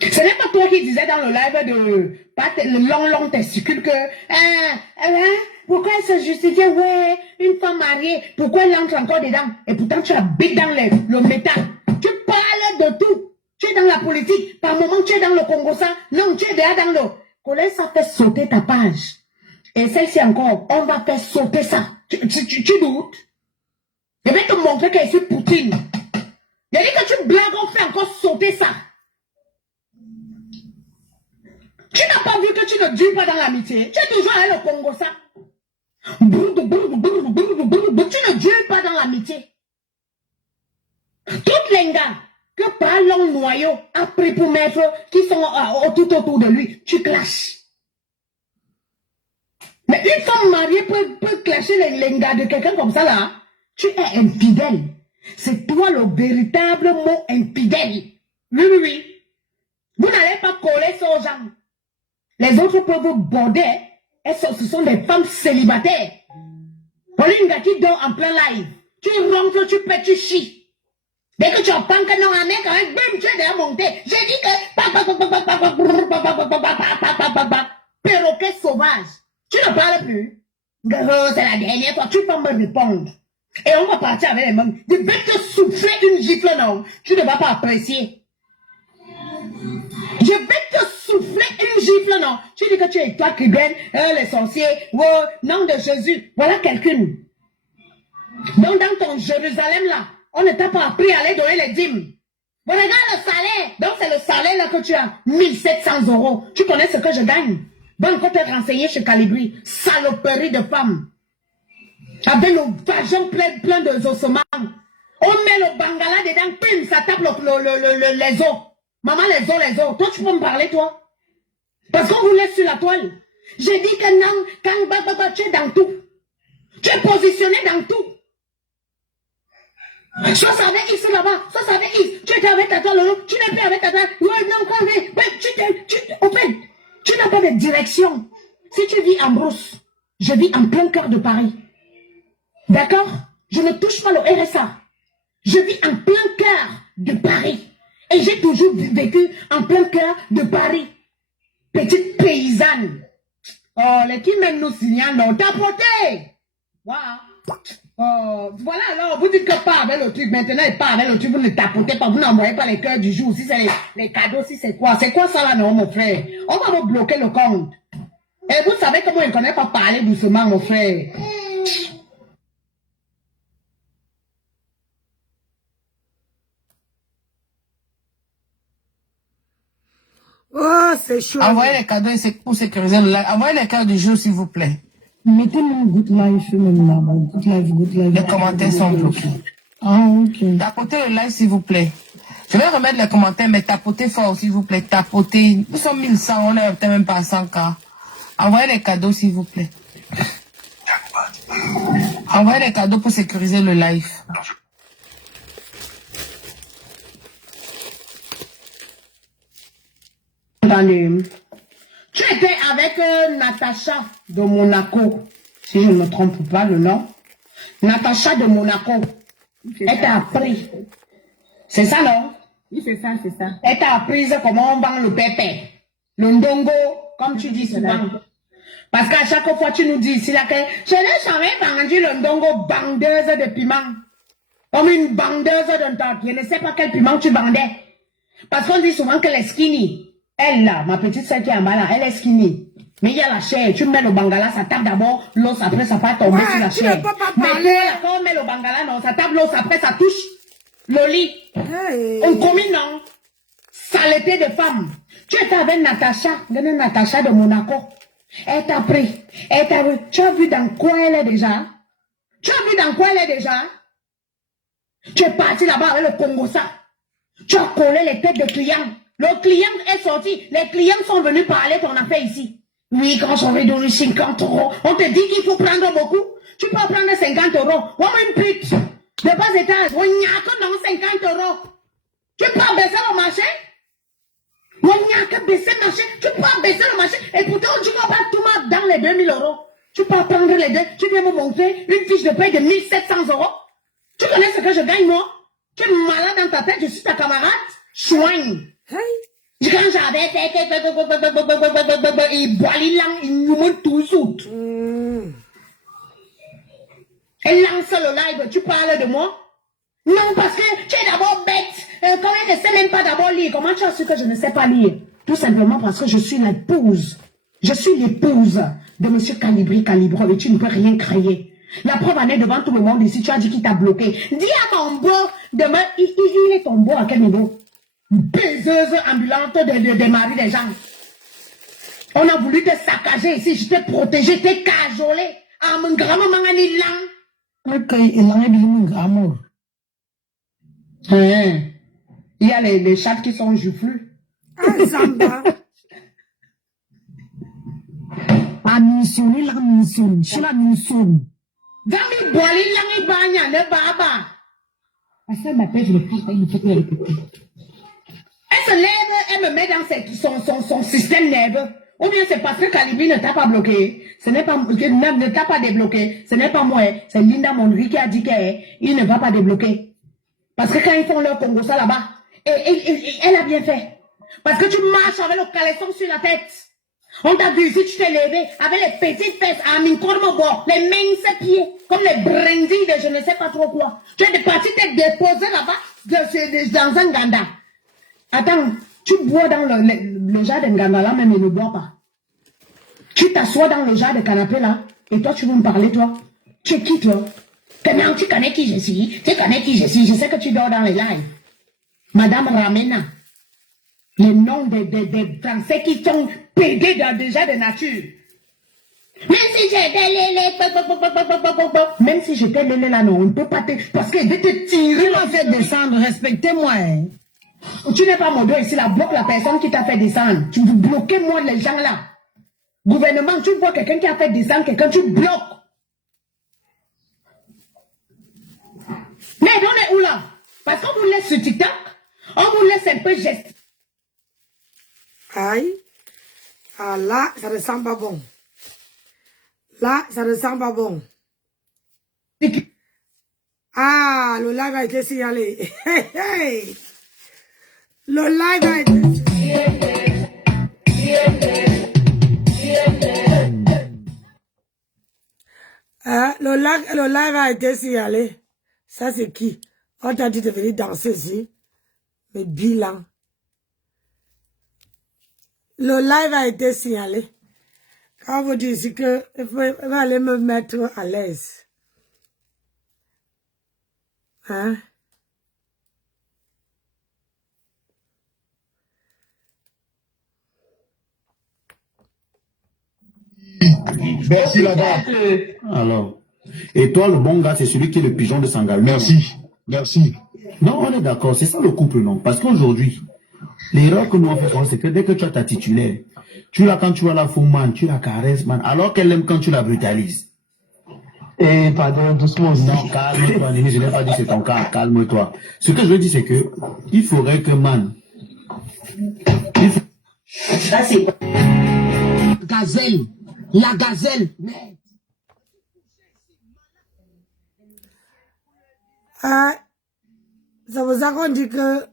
Ce n'est pas toi qui disais dans le live de le long testicule que pourquoi elle se justifie, ouais, une femme mariée, pourquoi elle entre encore dedans? Et pourtant tu habites dans le métal. Tu parles de tout. Tu es dans la politique. Par moment tu es dans le Congo ça. Non, tu es déjà dans le. Colère, ça fait sauter ta page. Et celle-ci encore, on va faire sauter ça. Tu doutes? Je vais te montrer que je suis Poutine. Je dis que tu blagues, on fait encore sauter ça. Tu n'as pas vu que tu ne dures pas dans l'amitié. Tu es toujours allé au Congo ça. Tu ne dures pas dans l'amitié. Toutes les gars que parlent noyau a pris pour mettre qui sont tout autour de lui, tu clashes. Mais une femme mariée peut clasher les gars de quelqu'un comme ça là. Tu es infidèle. C'est toi le véritable mot infidèle. Oui. Vous n'allez pas coller ça aux gens. Les autres peuvent vous border. Ce sont des femmes célibataires. Pour une gars qui dort en plein live. Tu rentres, tu pètes, tu chies. Dès que tu entends que non, un mec, bim, tu es déjà monté. J'ai dit que... Perroquet sauvage. Tu ne parles plus. C'est la dernière fois, tu peux me répondre. Et on va partir avec les mains. Je vais te souffler une gifle, non. Tu ne vas pas apprécier. Je vais te souffler une gifle, non. Tu dis que tu es toi qui gagne, les sorciers, nom de Jésus. Voilà quelqu'un. Donc dans ton Jérusalem là, on ne t'a pas appris à aller donner les dîmes. Bon, regarde le salaire. Donc c'est le salaire là que tu as. 1700 €. Tu connais ce que je gagne. Bon, quand tu es renseigné chez Calibri, saloperie de femme. Avec le vagin plein de ossements. On met le bangala dedans, pim, ça tape les os. Maman, les os. Toi, tu peux me parler, toi? Parce qu'on vous laisse sur la toile. J'ai dit que non, quand tu es dans tout. Tu es positionné dans tout. Soit ça avec X là-bas, soit ça avec X. Tu étais avec ta toile, tu n'es plus avec ta toile. Non, quand même. Au fait, tu n'as pas de direction. Si tu vis en brousse, je vis en plein cœur de Paris. D'accord? Je ne touche pas le RSA. Je vis en plein cœur de Paris. Et j'ai toujours vécu en plein cœur de Paris. Petite paysanne. Oh, les qui même nous signalent, non, tapoté. Wow. Oh, voilà, alors, vous dites que pas avec le truc, maintenant, et pas avec le truc, vous ne tapotez pas, vous n'envoyez pas les cœurs du jour, si c'est les cadeaux, si c'est quoi ça là, non, mon frère? On va vous bloquer le compte. Et vous savez comment il ne connaît pas parler doucement, mon frère. Oh, c'est chaud. Envoyez les cadeaux pour sécuriser le live. Envoyez les cadeaux du jour, s'il vous plaît. Mettez-moi good life, même là. Good life. Les commentaires sont bloqués. Ah, ok. Tapotez le live, s'il vous plaît. Je vais remettre les commentaires, mais tapotez fort, s'il vous plaît. Tapotez. Nous sommes 1100, on est peut-être même pas à 100K. Envoyez les cadeaux, s'il vous plaît. Envoyez les cadeaux pour sécuriser le live. Tu étais avec Natacha de Monaco, si je ne me trompe pas le nom. Natacha de Monaco. Elle t'a appris. C'est ça, non? Oui, c'est ça. Elle t'a appris comment on vend le pépé. Le ndongo, comme tu dis souvent. Parce qu'à chaque fois, tu nous dis ici là que je n'ai jamais vendu le ndongo bandeuse de piment. Comme une bandeuse de tarte. Je ne sais pas quel piment tu vendais. Parce qu'on dit souvent qu'elle est skinny. Elle là, ma petite sœur qui est en bas là, elle est skinny. Mais il y a la chair. Tu mets le bangala, ça tape d'abord l'os, après ça va tomber sur la chair. Mais là, quand on met le bangala, non, ça tape l'os, après ça touche le lit. Hey. On commune, non? Saleté de femme. Tu étais avec Natacha de Monaco. Elle t'a pris. Tu as vu dans quoi elle est déjà? Tu es parti là-bas avec le Congo ça. Tu as collé les têtes de clients. Le client est sorti. Les clients sont venus parler ton affaire ici. Oui, quand j'aurais donné 50 €, on te dit qu'il faut prendre beaucoup. Tu peux prendre 50 €. On une pute. De bas étage. On n'y a que dans 50 €. Tu peux baisser le marché? On n'y a que baisser le marché. Tu peux baisser le marché. Et pourtant, tu ne vas pas tout mettre dans les 2000 €. Tu peux prendre les deux. Tu viens me montrer une fiche de paie de 1700 €. Tu connais ce que je gagne, moi? Tu es malade dans ta tête. Je suis ta camarade. Chouigne. Hey. Quand j'avais fait, il boit il nous montre tout suite. Elle lance le live, tu parles de moi? Non, parce que tu es d'abord bête. Quand elle ne sait même pas d'abord lire, comment tu as su que je ne sais pas lire? Tout simplement parce que je suis l'épouse. Je suis l'épouse de M. Calibri Calibro et tu ne peux rien créer. La preuve en est devant tout le monde ici, tu as dit qu'il t'a bloqué. Dis à mon beau, demain, il est ton beau à quel niveau? Baiseuse ambulante des maris des gens. On a voulu te saccager ici, je t'ai protégé, t'ai cajolé. Ah, mon grand-maman, elle est là. Ok, il en est bien, mon grand-mère. Il y a les chats qui sont joufflus. Ah, Zamba. La mission. Je suis la mission. Gami boili langi banya ne baba. Parce qu'elle m'appelle, je le prends, il me fait répéter. Elle se lève, elle me met dans son système nerveux. Ou bien c'est parce que Calibri ne t'a pas bloqué. Ce n'est pas, ne t'a pas débloqué. Ce n'est pas moi. C'est Linda Monry qui a dit qu'il ne va pas débloquer. Parce que quand ils font leur Congo ça là-bas, elle a bien fait. Parce que tu marches avec le caleçon sur la tête. On t'a vu si tu t'es levé avec les petites fesses à Minkormobo, les minces pieds, comme les brindilles de je ne sais pas trop quoi. Tu es parti te déposer là-bas dans un ganda. Attends, tu bois dans le genre de ganda là, même il ne boit pas. Tu t'assois dans le genre de canapé là, et toi tu veux me parler toi. Tu es qui toi? Tu connais qui je suis? Tu connais qui je suis? Je sais que tu dors dans les lives. Madame Ramena. Les noms des Français qui sont pédés déjà de nature. Même si j'étais lélé, même si j'étais lélé là, non, on ne peut pas te... Parce qu'il veut te tirer, m'a fait descendre, respectez-moi. Hein. Tu n'es pas mon dos ici, là, bloque la personne qui t'a fait descendre. Tu veux bloquer moi les gens là. Gouvernement, tu vois quelqu'un qui a fait descendre quelqu'un, tu bloques. Mais on est où là? Parce qu'on vous laisse sur TikTok, on vous laisse un peu geste. Aïe. Ah là, ça ne sent pas bon. Là, ça ne sent pas bon. Ah, le live a été signalé. Le live a été... le live a été signalé. Ça, c'est qui? On t'a dit de venir danser ici. Mais bilan. Le live a été signalé. Quand vous dites ici que il va aller me mettre à l'aise. Hein? Merci là-bas. Alors. Et toi, le bon gars, c'est celui qui est le pigeon de Sangalou. Merci. Merci. Non, on est d'accord. C'est ça le couple, non? Parce qu'aujourd'hui, l'erreur que nous avons fait, c'est que dès que tu as ta titulaire, tu l'as quand tu vois la femme, man, tu la caresses, man, alors qu'elle aime quand tu la brutalises. Eh, pardon, doucement aussi. Non, calme-toi, Nini, je n'ai pas dit c'est ton cas, calme-toi. Ce que je veux dire, c'est que, il faudrait que, man, Ça, c'est... Gazelle. La gazelle. Ça vous a qu'on dit que...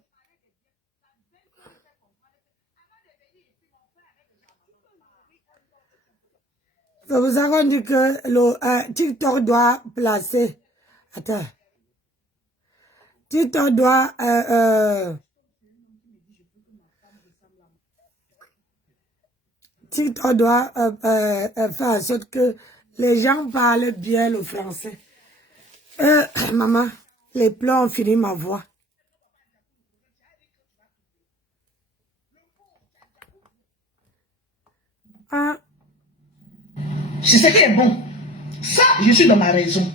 Ça vous a qu'on dit que le TikTok doit placer... Attends. TikTok doit... TikTok doit faire en sorte que les gens parlent bien le français. Maman, les plans ont fini ma voix. Ah. C'est ce qui est bon. Ça, je suis dans ma raison.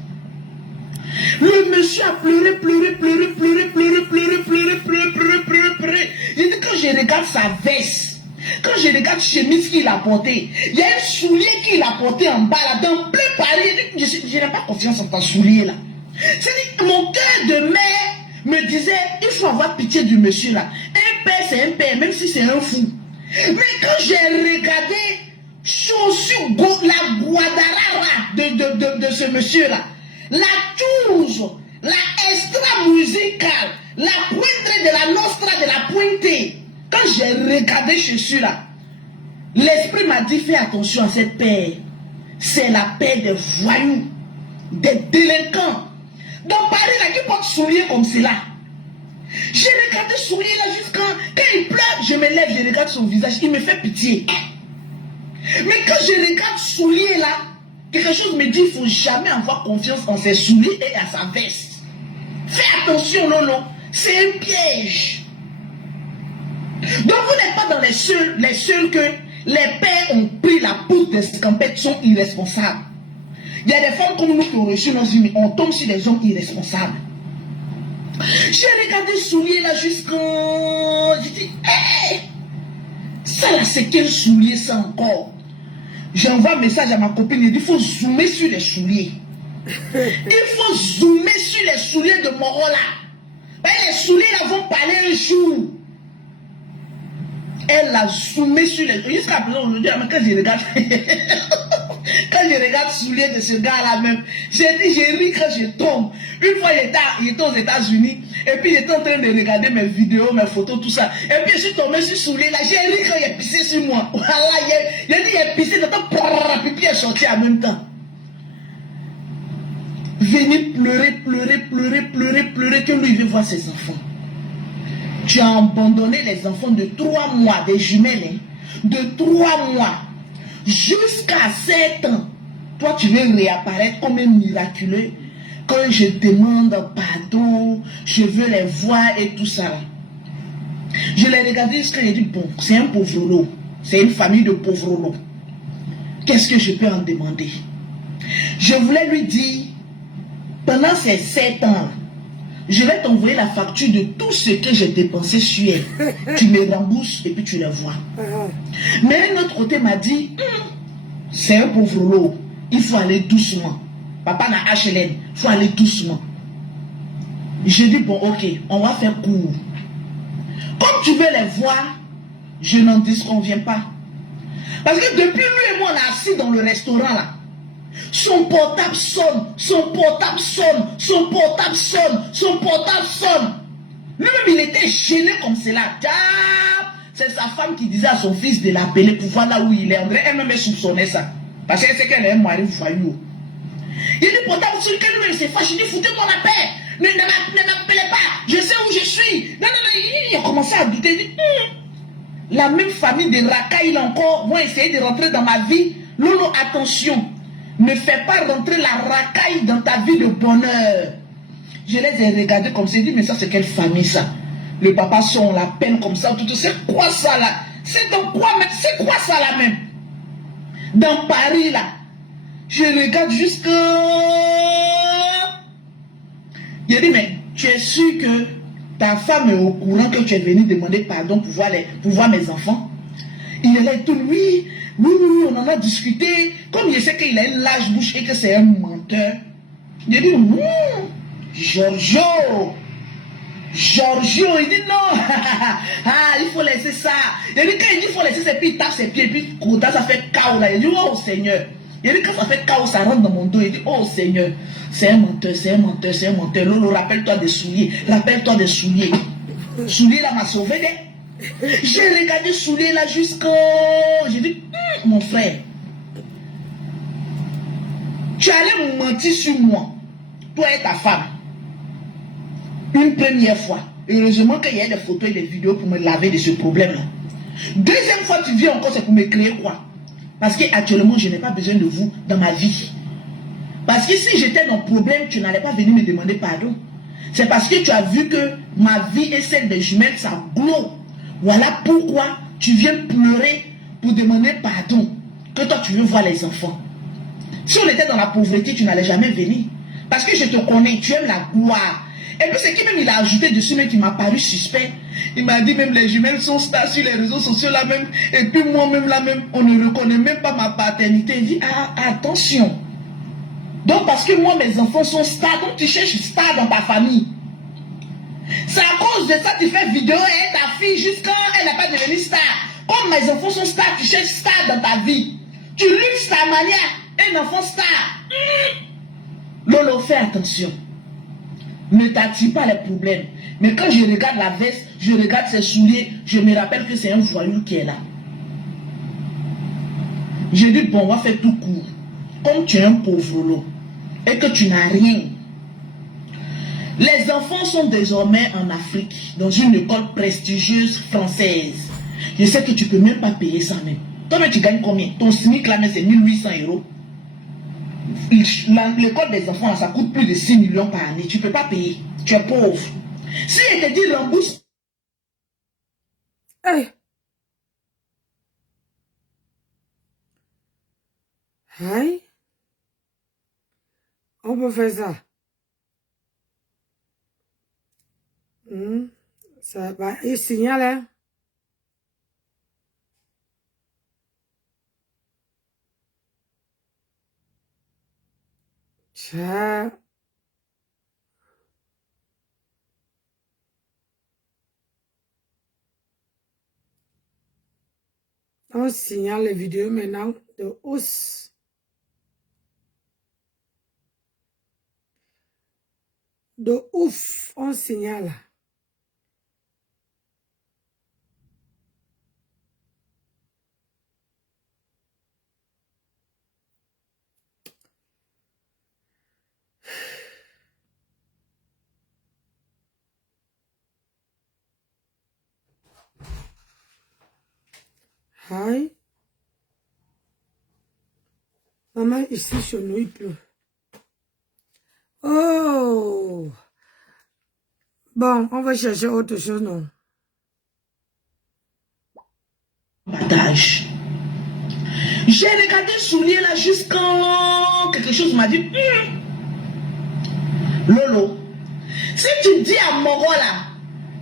Le monsieur a pleuré. Je dis, quand je regarde sa veste, quand je regarde chemise qu'il a porté, il y a un soulier qu'il a porté en bas là, dans plein Paris. Je n'ai pas confiance en ton soulier là. C'est-à-dire, mon cœur de mère me disait, il faut avoir pitié du monsieur là. Un père, c'est un père, même si c'est un fou. Mais quand j'ai regardé chaussure, la guadarara de ce monsieur là, la touche, la extra musicale, la pointe de la nostra de la pointe, quand j'ai regardé chaussure là, l'esprit m'a dit, fais attention à cette paire. C'est la paire des voyous, des délinquants. Dans Paris, là, qui porte souliers comme cela. J'ai regardé souliers là jusqu'à... Quand il pleure, je me lève, je regarde son visage, il me fait pitié. Mais quand je regarde souliers là, quelque chose me dit, il ne faut jamais avoir confiance en ses souliers et à sa veste. Fais attention, non, c'est un piège. Donc vous n'êtes pas dans les seuls que les pères ont pris la poudre d'escampette, sont irresponsables. Il y a des femmes comme nous qui ont reçu nos vies, mais on tombe sur des hommes irresponsables. J'ai regardé soulier là jusqu'en... J'ai dit, hé, ça là c'est quel soulier ça encore? J'envoie un message à ma copine, il dit, il faut zoomer sur les souliers. Il faut zoomer sur les souliers de Moro là. Les souliers là vont parler un jour. Elle a zoomé sur les... Jusqu'à présent, aujourd'hui, quand je regarde... Quand je regarde souliers de ce gars-là même, j'ai ri quand je tombe. Une fois, il était aux États-Unis, et puis j'étais en train de regarder mes vidéos, mes photos, tout ça. Et puis je suis tombé sur souliers là, j'ai ri quand il a pissé sur moi. Voilà, il a dit, il a pissé, puis il est sorti en même temps. Venez pleurer, que lui, il veut voir ses enfants. Tu as abandonné les enfants de 3 mois, des jumelles, hein, de 3 mois, jusqu'à 7 ans. Toi, tu veux réapparaître comme un miraculeux. Quand je demande pardon, je veux les voir et tout ça. Je l'ai regardé jusqu'à j'ai dit, bon, c'est un pauvre lot. C'est une famille de pauvres lots. Qu'est-ce que je peux en demander? Je voulais lui dire, pendant ces 7 ans, je vais t'envoyer la facture de tout ce que j'ai dépensé sur elle. Tu me rembourses et puis tu les vois. Mais un autre côté m'a dit, c'est un pauvre lot. Il faut aller doucement. Papa n'a HLN. Il faut aller doucement. J'ai dit, bon, ok, on va faire court. Comme tu veux les voir, je n'en disconviens pas. Parce que depuis lui et moi, on est assis dans le restaurant là. Son portable sonne, son portable sonne, son portable sonne, son portable sonne. Lui-même, il était gêné comme cela. C'est sa femme qui disait à son fils de l'appeler pour voir là où il est. André, elle-même soupçonnait ça. Parce qu'elle sait qu'elle est un mari voyou. Il dit, portable sur lequel lui, il s'est fâché. Il dit, foutez-moi la paix. Ne m'appelez pas. Je sais où je suis. Non, il a commencé à douter. Il dit, la même famille de racailles encore vont essayer de rentrer dans ma vie. Lolo, attention. Ne fais pas rentrer la racaille dans ta vie de bonheur. Je les ai regardés comme ça. J'ai dit, mais ça, c'est quelle famille ça? Le papa son la peine comme ça. C'est quoi ça là? C'est dans quoi? C'est quoi ça là même? Dans Paris là. Je regarde jusqu'à... Il dit, mais tu es sûr que ta femme est au courant que tu es venu demander pardon pour voir mes enfants? Il est là et tout, oui, on en a discuté. Comme je sais qu'il a une large bouche et que c'est un menteur. Il dit, Giorgio, il dit non, il faut laisser ça. Il dit, quand il dit il faut laisser ses pieds, il tape ses pieds, et puis ça fait chaos là. Il dit, oh Seigneur. Il dit, quand ça fait chaos, ça rentre dans mon dos. Il dit, oh Seigneur, c'est un menteur, c'est un menteur, c'est un menteur. Lolo, rappelle-toi des souliers, rappelle-toi des souliers. Souliers là m'a sauvé, j'ai regardé souliers là jusqu'au... J'ai dit, mon frère, tu allais me mentir sur moi, toi et ta femme, une première fois. Heureusement qu'il y a des photos et des vidéos pour me laver de ce problème-là. Deuxième fois, tu viens encore, c'est pour me créer quoi? Parce qu'actuellement, je n'ai pas besoin de vous dans ma vie. Parce que si j'étais dans le problème, tu n'allais pas venir me demander pardon. C'est parce que tu as vu que ma vie et celle des jumelles, ça glow. Voilà pourquoi tu viens pleurer pour demander pardon. Que toi, tu veux voir les enfants. Si on était dans la pauvreté, tu n'allais jamais venir. Parce que je te connais, tu aimes la gloire. Et puis, c'est qui même il a ajouté dessus, mais qui m'a paru suspect. Il m'a dit même les jumelles sont stars sur les réseaux sociaux là même. Et puis moi-même là même, on ne reconnaît même pas ma paternité. Il dit, attention. Donc, parce que moi, mes enfants sont stars, donc tu cherches star dans ta famille. C'est à cause de ça que tu fais vidéo et ta fille, jusqu'à elle n'a pas devenu star. Comme mes enfants sont stars, tu cherches star dans ta vie. Tu luxes ta manière, un enfant star. Lolo, fais attention. Ne t'attire pas les problèmes. Mais quand je regarde la veste, je regarde ses souliers, je me rappelle que c'est un voyou qui est là. J'ai dit, bon, on va faire tout court. Comme tu es un pauvre lot et que tu n'as rien, les enfants sont désormais en Afrique, dans une école prestigieuse française. Je sais que tu ne peux même pas payer ça même. Toi, tu gagnes combien? Ton SMIC là, c'est 1800 €. L'école des enfants, là, ça coûte plus de 6 millions par année. Tu ne peux pas payer. Tu es pauvre. Si elle te dit rembourse. Hey. Hey. On peut faire ça. Ça va. Il signale, hein? Ciao. On signale les vidéos maintenant de hausse. de ouf, on signale. Aïe. Maman, ici, chez nous, il pleut. Oh! Bon, on va chercher autre chose, non? Partage. J'ai regardé le soulier là jusqu'en quelque chose m'a dit Lolo, si tu dis à Moro là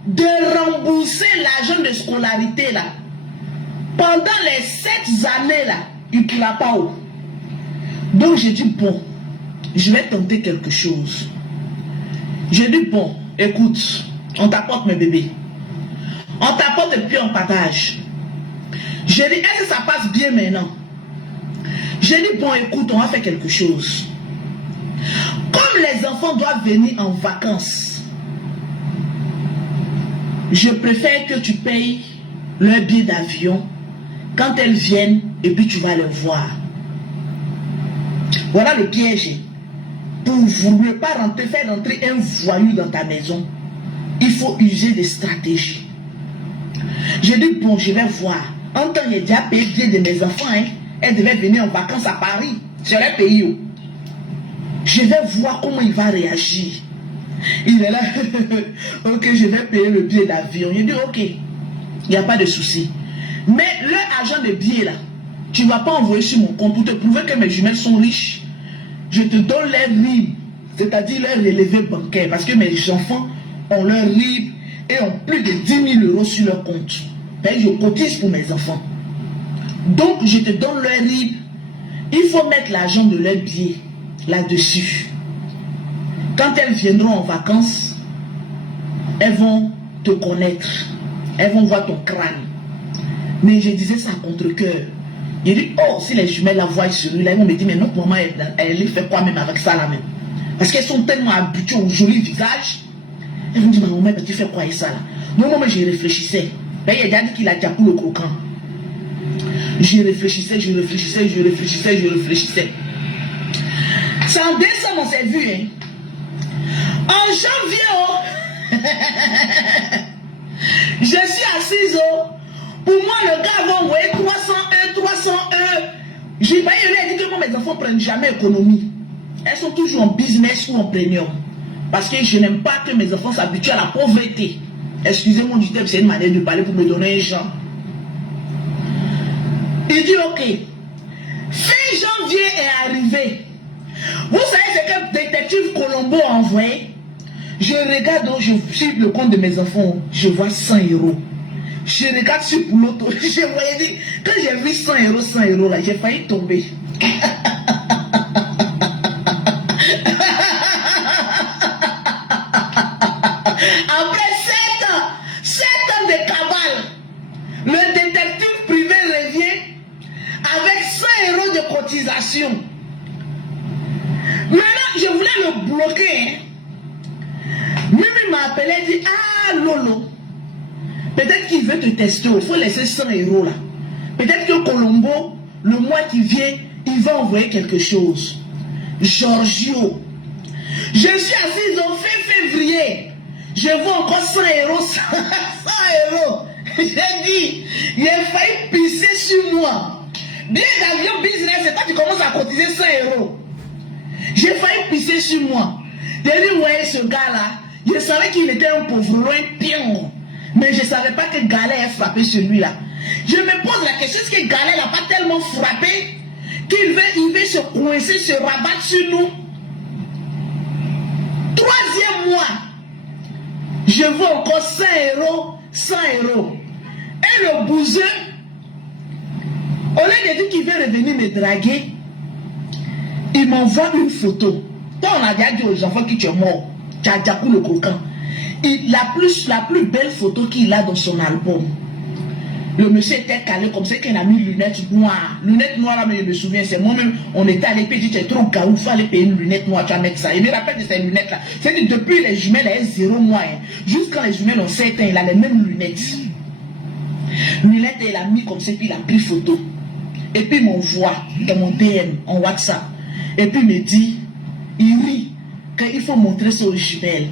de rembourser l'argent de scolarité là pendant les 7 années là, il ne pourra pas. Donc j'ai dit bon, je vais tenter quelque chose. J'ai dit bon, écoute, on t'apporte mes bébés. On t'apporte et puis on partage. J'ai dit, est-ce que ça passe bien maintenant? J'ai dit, bon, écoute, on va faire quelque chose. Comme les enfants doivent venir en vacances, je préfère que tu payes leur billet d'avion quand elles viennent et puis tu vas les voir. Voilà le piège. Pour ne pas rentrer, faire rentrer un voyou dans ta maison, il faut user des stratégies. J'ai dit, bon, je vais voir. En temps, j'ai déjà payé le billet de mes enfants. Hein. Elles devaient venir en vacances à Paris. Je l'ai payé. Je vais voir comment il va réagir. Il est là. Ok, je vais payer le billet d'avion. J'ai dit, ok, il n'y a pas de souci. Mais leur argent de billet, là, tu ne vas pas envoyer sur mon compte pour te prouver que mes jumelles sont riches. Je te donne leur RIB, c'est-à-dire leur relevé bancaire. Parce que mes enfants ont leur RIB et ont plus de 10 000 euros sur leur compte. Ben, je cotise pour mes enfants. Donc, je te donne leur RIB. Il faut mettre l'argent de leur billet là-dessus. Quand elles viendront en vacances, elles vont te connaître. Elles vont voir ton crâne. Mais je disais ça contre cœur. Il dit, oh, si les jumelles la voient celui-là, ils vont me dire, mais notre maman, elle fait quoi même avec ça là même? Parce qu'elles sont tellement habituées au joli visage. Elles vont dire, ma maman, tu fais quoi avec ça là? Non, moi, je réfléchissais. Ben, il a déjà dit qu'il a déjà pour le croquant. Je réfléchissais. C'est en décembre, on s'est vu. Hein. En janvier, oh, je suis assise. Oh. Pour moi, le gars va envoyer 301. Je lui ai dit que moi, mes enfants ne prennent jamais économie. Elles sont toujours en business ou en premium. Parce que je n'aime pas que mes enfants s'habituent à la pauvreté. Excusez-moi du terme, c'est une manière de parler pour me donner un genre. Il dit ok. Fin janvier est arrivé. Vous savez ce que le détective Colombo a envoyé? Je regarde, je suis le compte de mes enfants, je vois 100 euros. Je regarde sur l'auto, je voyais dire, quand j'ai vu 100 euros là, j'ai failli tomber. Après 7 ans de cabale, le détective privé revient avec 100 euros de cotisation. Maintenant, je voulais le bloquer. Hein. Même il m'a appelé et dit, ah Lolo, peut-être qu'il veut te tester, il faut laisser 100 euros là. Peut-être que Colombo, le mois qui vient, il va envoyer quelque chose. Giorgio, je suis assise au fin février. Je vois encore 100 euros. 100 euros. J'ai dit, il a failli pisser sur moi. Billet d'avion business, c'est toi qui commences à cotiser 100 euros. J'ai failli pisser sur moi. J'ai dit, ouais, ce gars-là, je savais qu'il était un pauvre, un pion. Mais je ne savais pas que Galet a frappé celui-là. Je me pose la question, est-ce que Galet n'a pas tellement frappé qu'il veut se coincer, se rabattre sur nous? 3e mois, je vois encore 100 euros, 100 euros. Et le bouseux, au lieu de dire qu'il veut revenir me draguer, il m'envoie une photo. Toi, on a déjà dit aux enfants que tu es mort. Tu as déjà le coquin. La plus belle photo qu'il a dans son album. Le monsieur était calé comme ça qu'il a mis lunettes noires. Lunettes noires, là, mais je me souviens, c'est moi-même, on était allé payer, tu es trop gaou, il fallait payer une lunette noire, tu vas mettre ça. Il me rappelle de ces lunettes-là. C'est-à-dire, depuis les jumelles, elles 0 mois, hein, jusqu'à les jumelles ont 7 ans, il a les mêmes lunettes. Lunettes, il a mis comme ça, puis il a pris photo. Et puis, il m'envoie dans mon DM, en WhatsApp. Et puis, il me dit, il rit, qu'il faut montrer ça aux jumelles.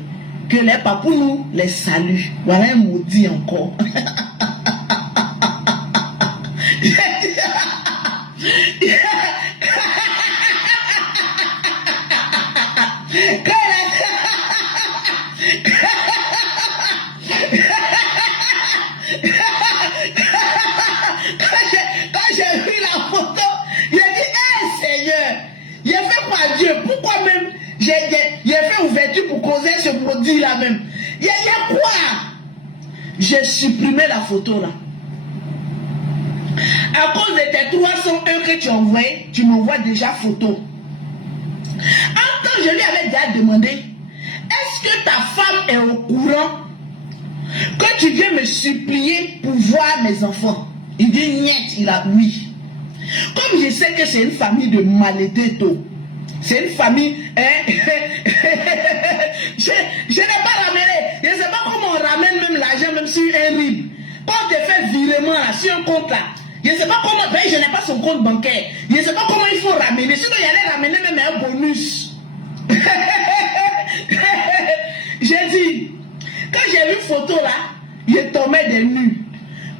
Que les papous nous les saluent. Voilà un maudit encore. Quand j'ai vu la photo, j'ai dit, Seigneur, j'ai fait par Dieu, pourquoi même j'ai fait ouverture pour causer ce produit là même. Il y a quoi? J'ai supprimé la photo là. À cause de tes 301 que tu envoies, tu m'envoies déjà photo. Quand je lui avais déjà demandé, est-ce que ta femme est au courant que tu viens me supplier pour voir mes enfants? Il dit niet, il a oui. Comme je sais que c'est une famille de malédétos, c'est une famille, hein, je n'ai pas ramené, je ne sais pas comment on ramène même l'argent même sur un RIB. Quand on te fait virement là, sur un compte là, je ne sais pas comment, ben, je n'ai pas son compte bancaire, je ne sais pas comment il faut ramener, sinon il allait ramener même un bonus. J'ai dit, quand j'ai vu photo là, il tombait des nues.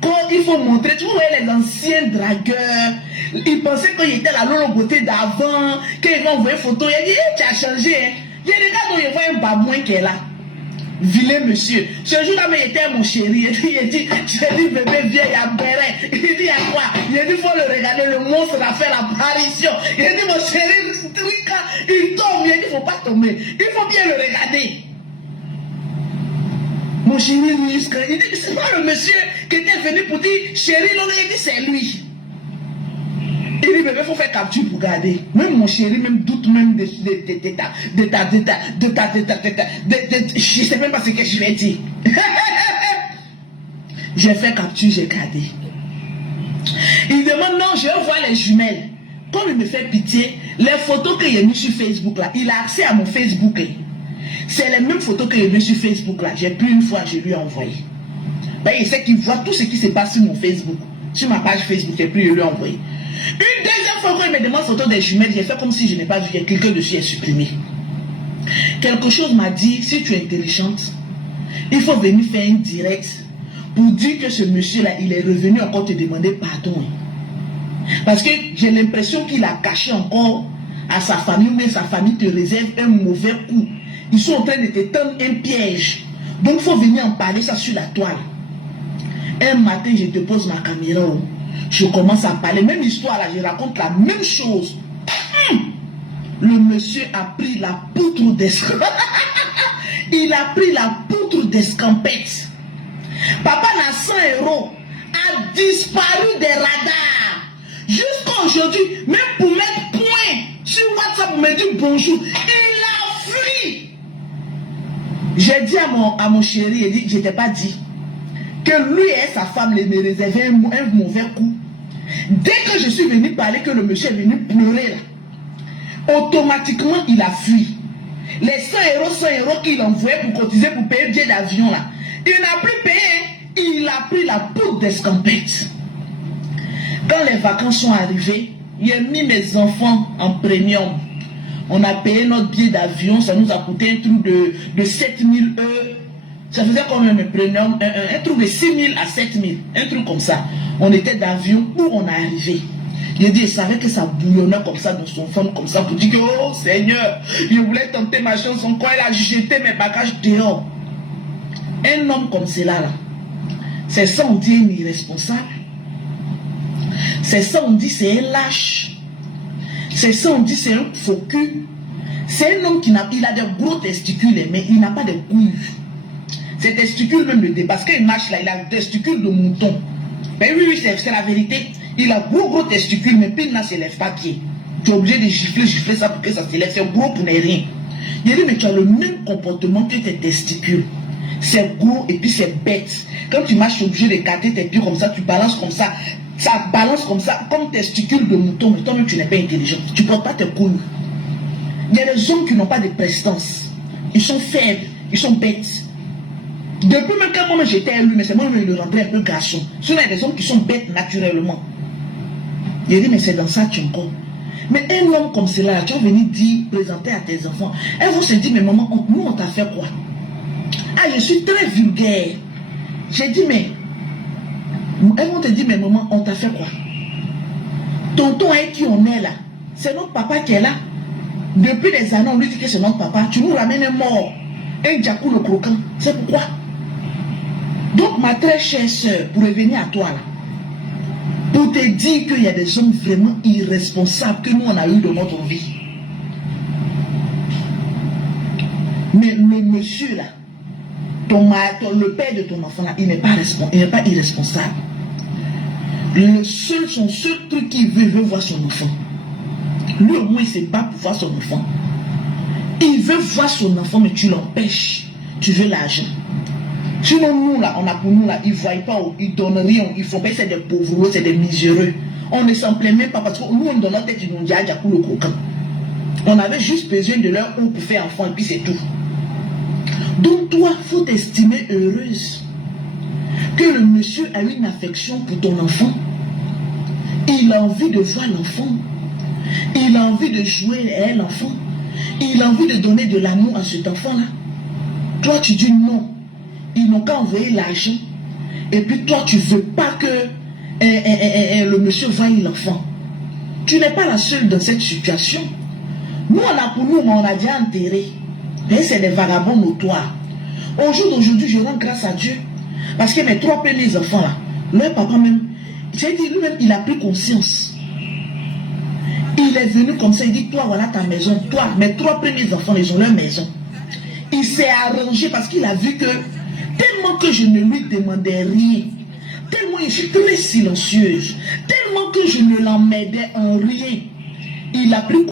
Quand il faut montrer, tu vois les anciens dragueurs, ils pensaient qu'il était la Lolo beauté d'avant, qu'ils vont envoyer photo, il a dit, tu as changé, hein. Il regarde, il voit un babouin qui est là. Vilain monsieur. Ce jour-là, il était mon chéri. Il dit, j'ai dit, bébé, viens, il y a béret. Il dit, il y a quoi? Il dit, il faut le regarder, le monstre a fait l'apparition. Il dit, mon chéri, quand il tombe, il dit, il ne faut pas tomber. Il faut bien le regarder. Mon chéri, lui, jusqu'à... Il dit, c'est pas le monsieur qui était venu pour dire, chéri, non, il dit, c'est lui. Il dit, bébé, il faut faire capture pour garder. Même mon chéri, même doute même de je sais même pas ce que je vais dire. J'ai fait capture, j'ai gardé. Il demande, non, je veux voir les jumelles. Comme il me fait pitié, les photos que j'ai mis sur Facebook là, il a accès à mon Facebook. C'est les mêmes photos que j'ai mis sur Facebook là. J'ai pris une fois, je lui ai envoyé. Ben, il sait qu'il voit tout ce qui se passe sur mon Facebook. Sur ma page Facebook, j'ai pris, je lui ai envoyé. Une deuxième fois, quand il me demande photo des jumelles, j'ai fait comme si je n'ai pas vu que quelqu'un dessus est supprimé. Quelque chose m'a dit, si tu es intelligente, il faut venir faire une direct pour dire que ce monsieur-là, il est revenu encore te demander pardon. Parce que j'ai l'impression qu'il a caché encore à sa famille, mais sa famille te réserve un mauvais coup. Ils sont en train de te tendre un piège. Donc il faut venir en parler ça sur la toile. Un matin, je te pose ma caméra. Je commence à parler, même histoire là, je raconte la même chose. Le monsieur a pris la poutre d'escampette. Il a pris la poutre d'escampette. Papa n'a 100 € a disparu des radars. Jusqu'à aujourd'hui, même pour mettre point sur WhatsApp, pour me dire bonjour, il a fui. J'ai dit à mon chéri, il dit, je t'ai pas dit que lui et sa femme me réservaient un mauvais coup. Dès que je suis venu parler, que le monsieur est venu pleurer là, automatiquement il a fui. Les 100 € qu'il envoyait pour cotiser pour payer le billet d'avion là, il n'a plus payé, il a pris la poudre d'escampette. Quand les vacances sont arrivées, il a mis mes enfants en premium. On a payé notre billet d'avion, ça nous a coûté un truc de 7000 €. Ça faisait comme un premium, un truc de 6000 à 7000, un truc comme ça. On était d'avion où on est arrivé. Il a dit, il savait que ça bouillonnait comme ça dans son fond, comme ça, pour dire que, oh Seigneur, je voulais tenter ma chance encore, il a jeté mes bagages dehors. Un homme comme cela, là, c'est ça on dit un irresponsable. C'est ça on dit c'est un lâche. C'est ça on dit c'est un faux cul. C'est un homme qui a des gros testicules, mais il n'a pas de couilles. Ses testicules même le dépassent. Quand il marche là, il a des testicules de mouton. Ben oui, c'est la vérité. Il a gros testicules, mais puis il ne se lève pas pied. Tu es obligé de gifler ça pour que ça se lève. C'est gros pour ne rien. Il dit, mais tu as le même comportement que tes testicules. c'est gros et puis c'est bête. Quand tu marches, tu es obligé d'écarter tes pieds comme ça, tu balances comme ça. Ça balance comme ça, comme testicules de mouton, mais toi-même tu n'es pas intelligent. Tu ne portes pas tes couilles. Il y a des hommes qui n'ont pas de prestance. Ils sont faibles, ils sont bêtes. Depuis même quand moi j'étais élu, mais c'est moi qui le rendais un peu garçon. Sinon, il y a des hommes qui sont bêtes naturellement. Il dit, mais c'est dans ça que tu es encore. Mais un homme comme cela, tu vas venir dire, présenter à tes enfants. Elles vont se dire, mais maman, nous on t'a fait quoi? Ah, je suis très vulgaire. J'ai dit, mais... Elles vont te dire, mais maman, on t'a fait quoi? Tonton avec qui on est là, c'est notre papa qui est là. Depuis des années, on lui dit que c'est notre papa. Tu nous ramènes un mort, un diakou le croquant. C'est pourquoi? Donc, ma très chère soeur, pour revenir à toi là, pour te dire qu'il y a des hommes vraiment irresponsables que nous on a eu dans notre vie. Mais le monsieur là, le père de ton enfant là, il n'est pas irresponsable. Son seul truc qu'il veut voir son enfant. Lui au moins il se bat pour voir son enfant. Il veut voir son enfant, mais tu l'empêches. Tu veux l'argent. Sinon nous là, on a pour nous là, ils ne voient pas, ils ne donnent rien, il faut pas, c'est des pauvres, c'est des miséreux. On ne s'en plaît même pas parce que nous on donne notre tête, ils nous disent pour le croquant. On avait juste besoin de leur eau pour faire enfant et puis c'est tout. Donc toi, il faut t'estimer heureuse que le monsieur a une affection pour ton enfant. Il a envie de voir l'enfant. Il a envie de jouer à l'enfant. Il a envie de donner de l'amour à cet enfant-là. Toi, tu dis non. Ils n'ont qu'à envoyer l'argent. Et puis toi, tu ne veux pas que le monsieur voie l'enfant. Tu n'es pas la seule dans cette situation. Nous, on a pour nous, mais on a déjà enterré. Et c'est des vagabonds notoires. Au jour d'aujourd'hui, je rends grâce à Dieu. Parce que mes 3 premiers enfants là, leur papa même, j'ai dit lui-même, il a pris conscience. Il est venu comme ça, il dit, toi, voilà ta maison. Toi, mes 3 premiers enfants, ils ont leur maison. Il s'est arrangé parce qu'il a vu que, tellement que je ne lui demandais rien, tellement je suis très silencieuse, tellement que je ne l'emmerdais en rien, il a pris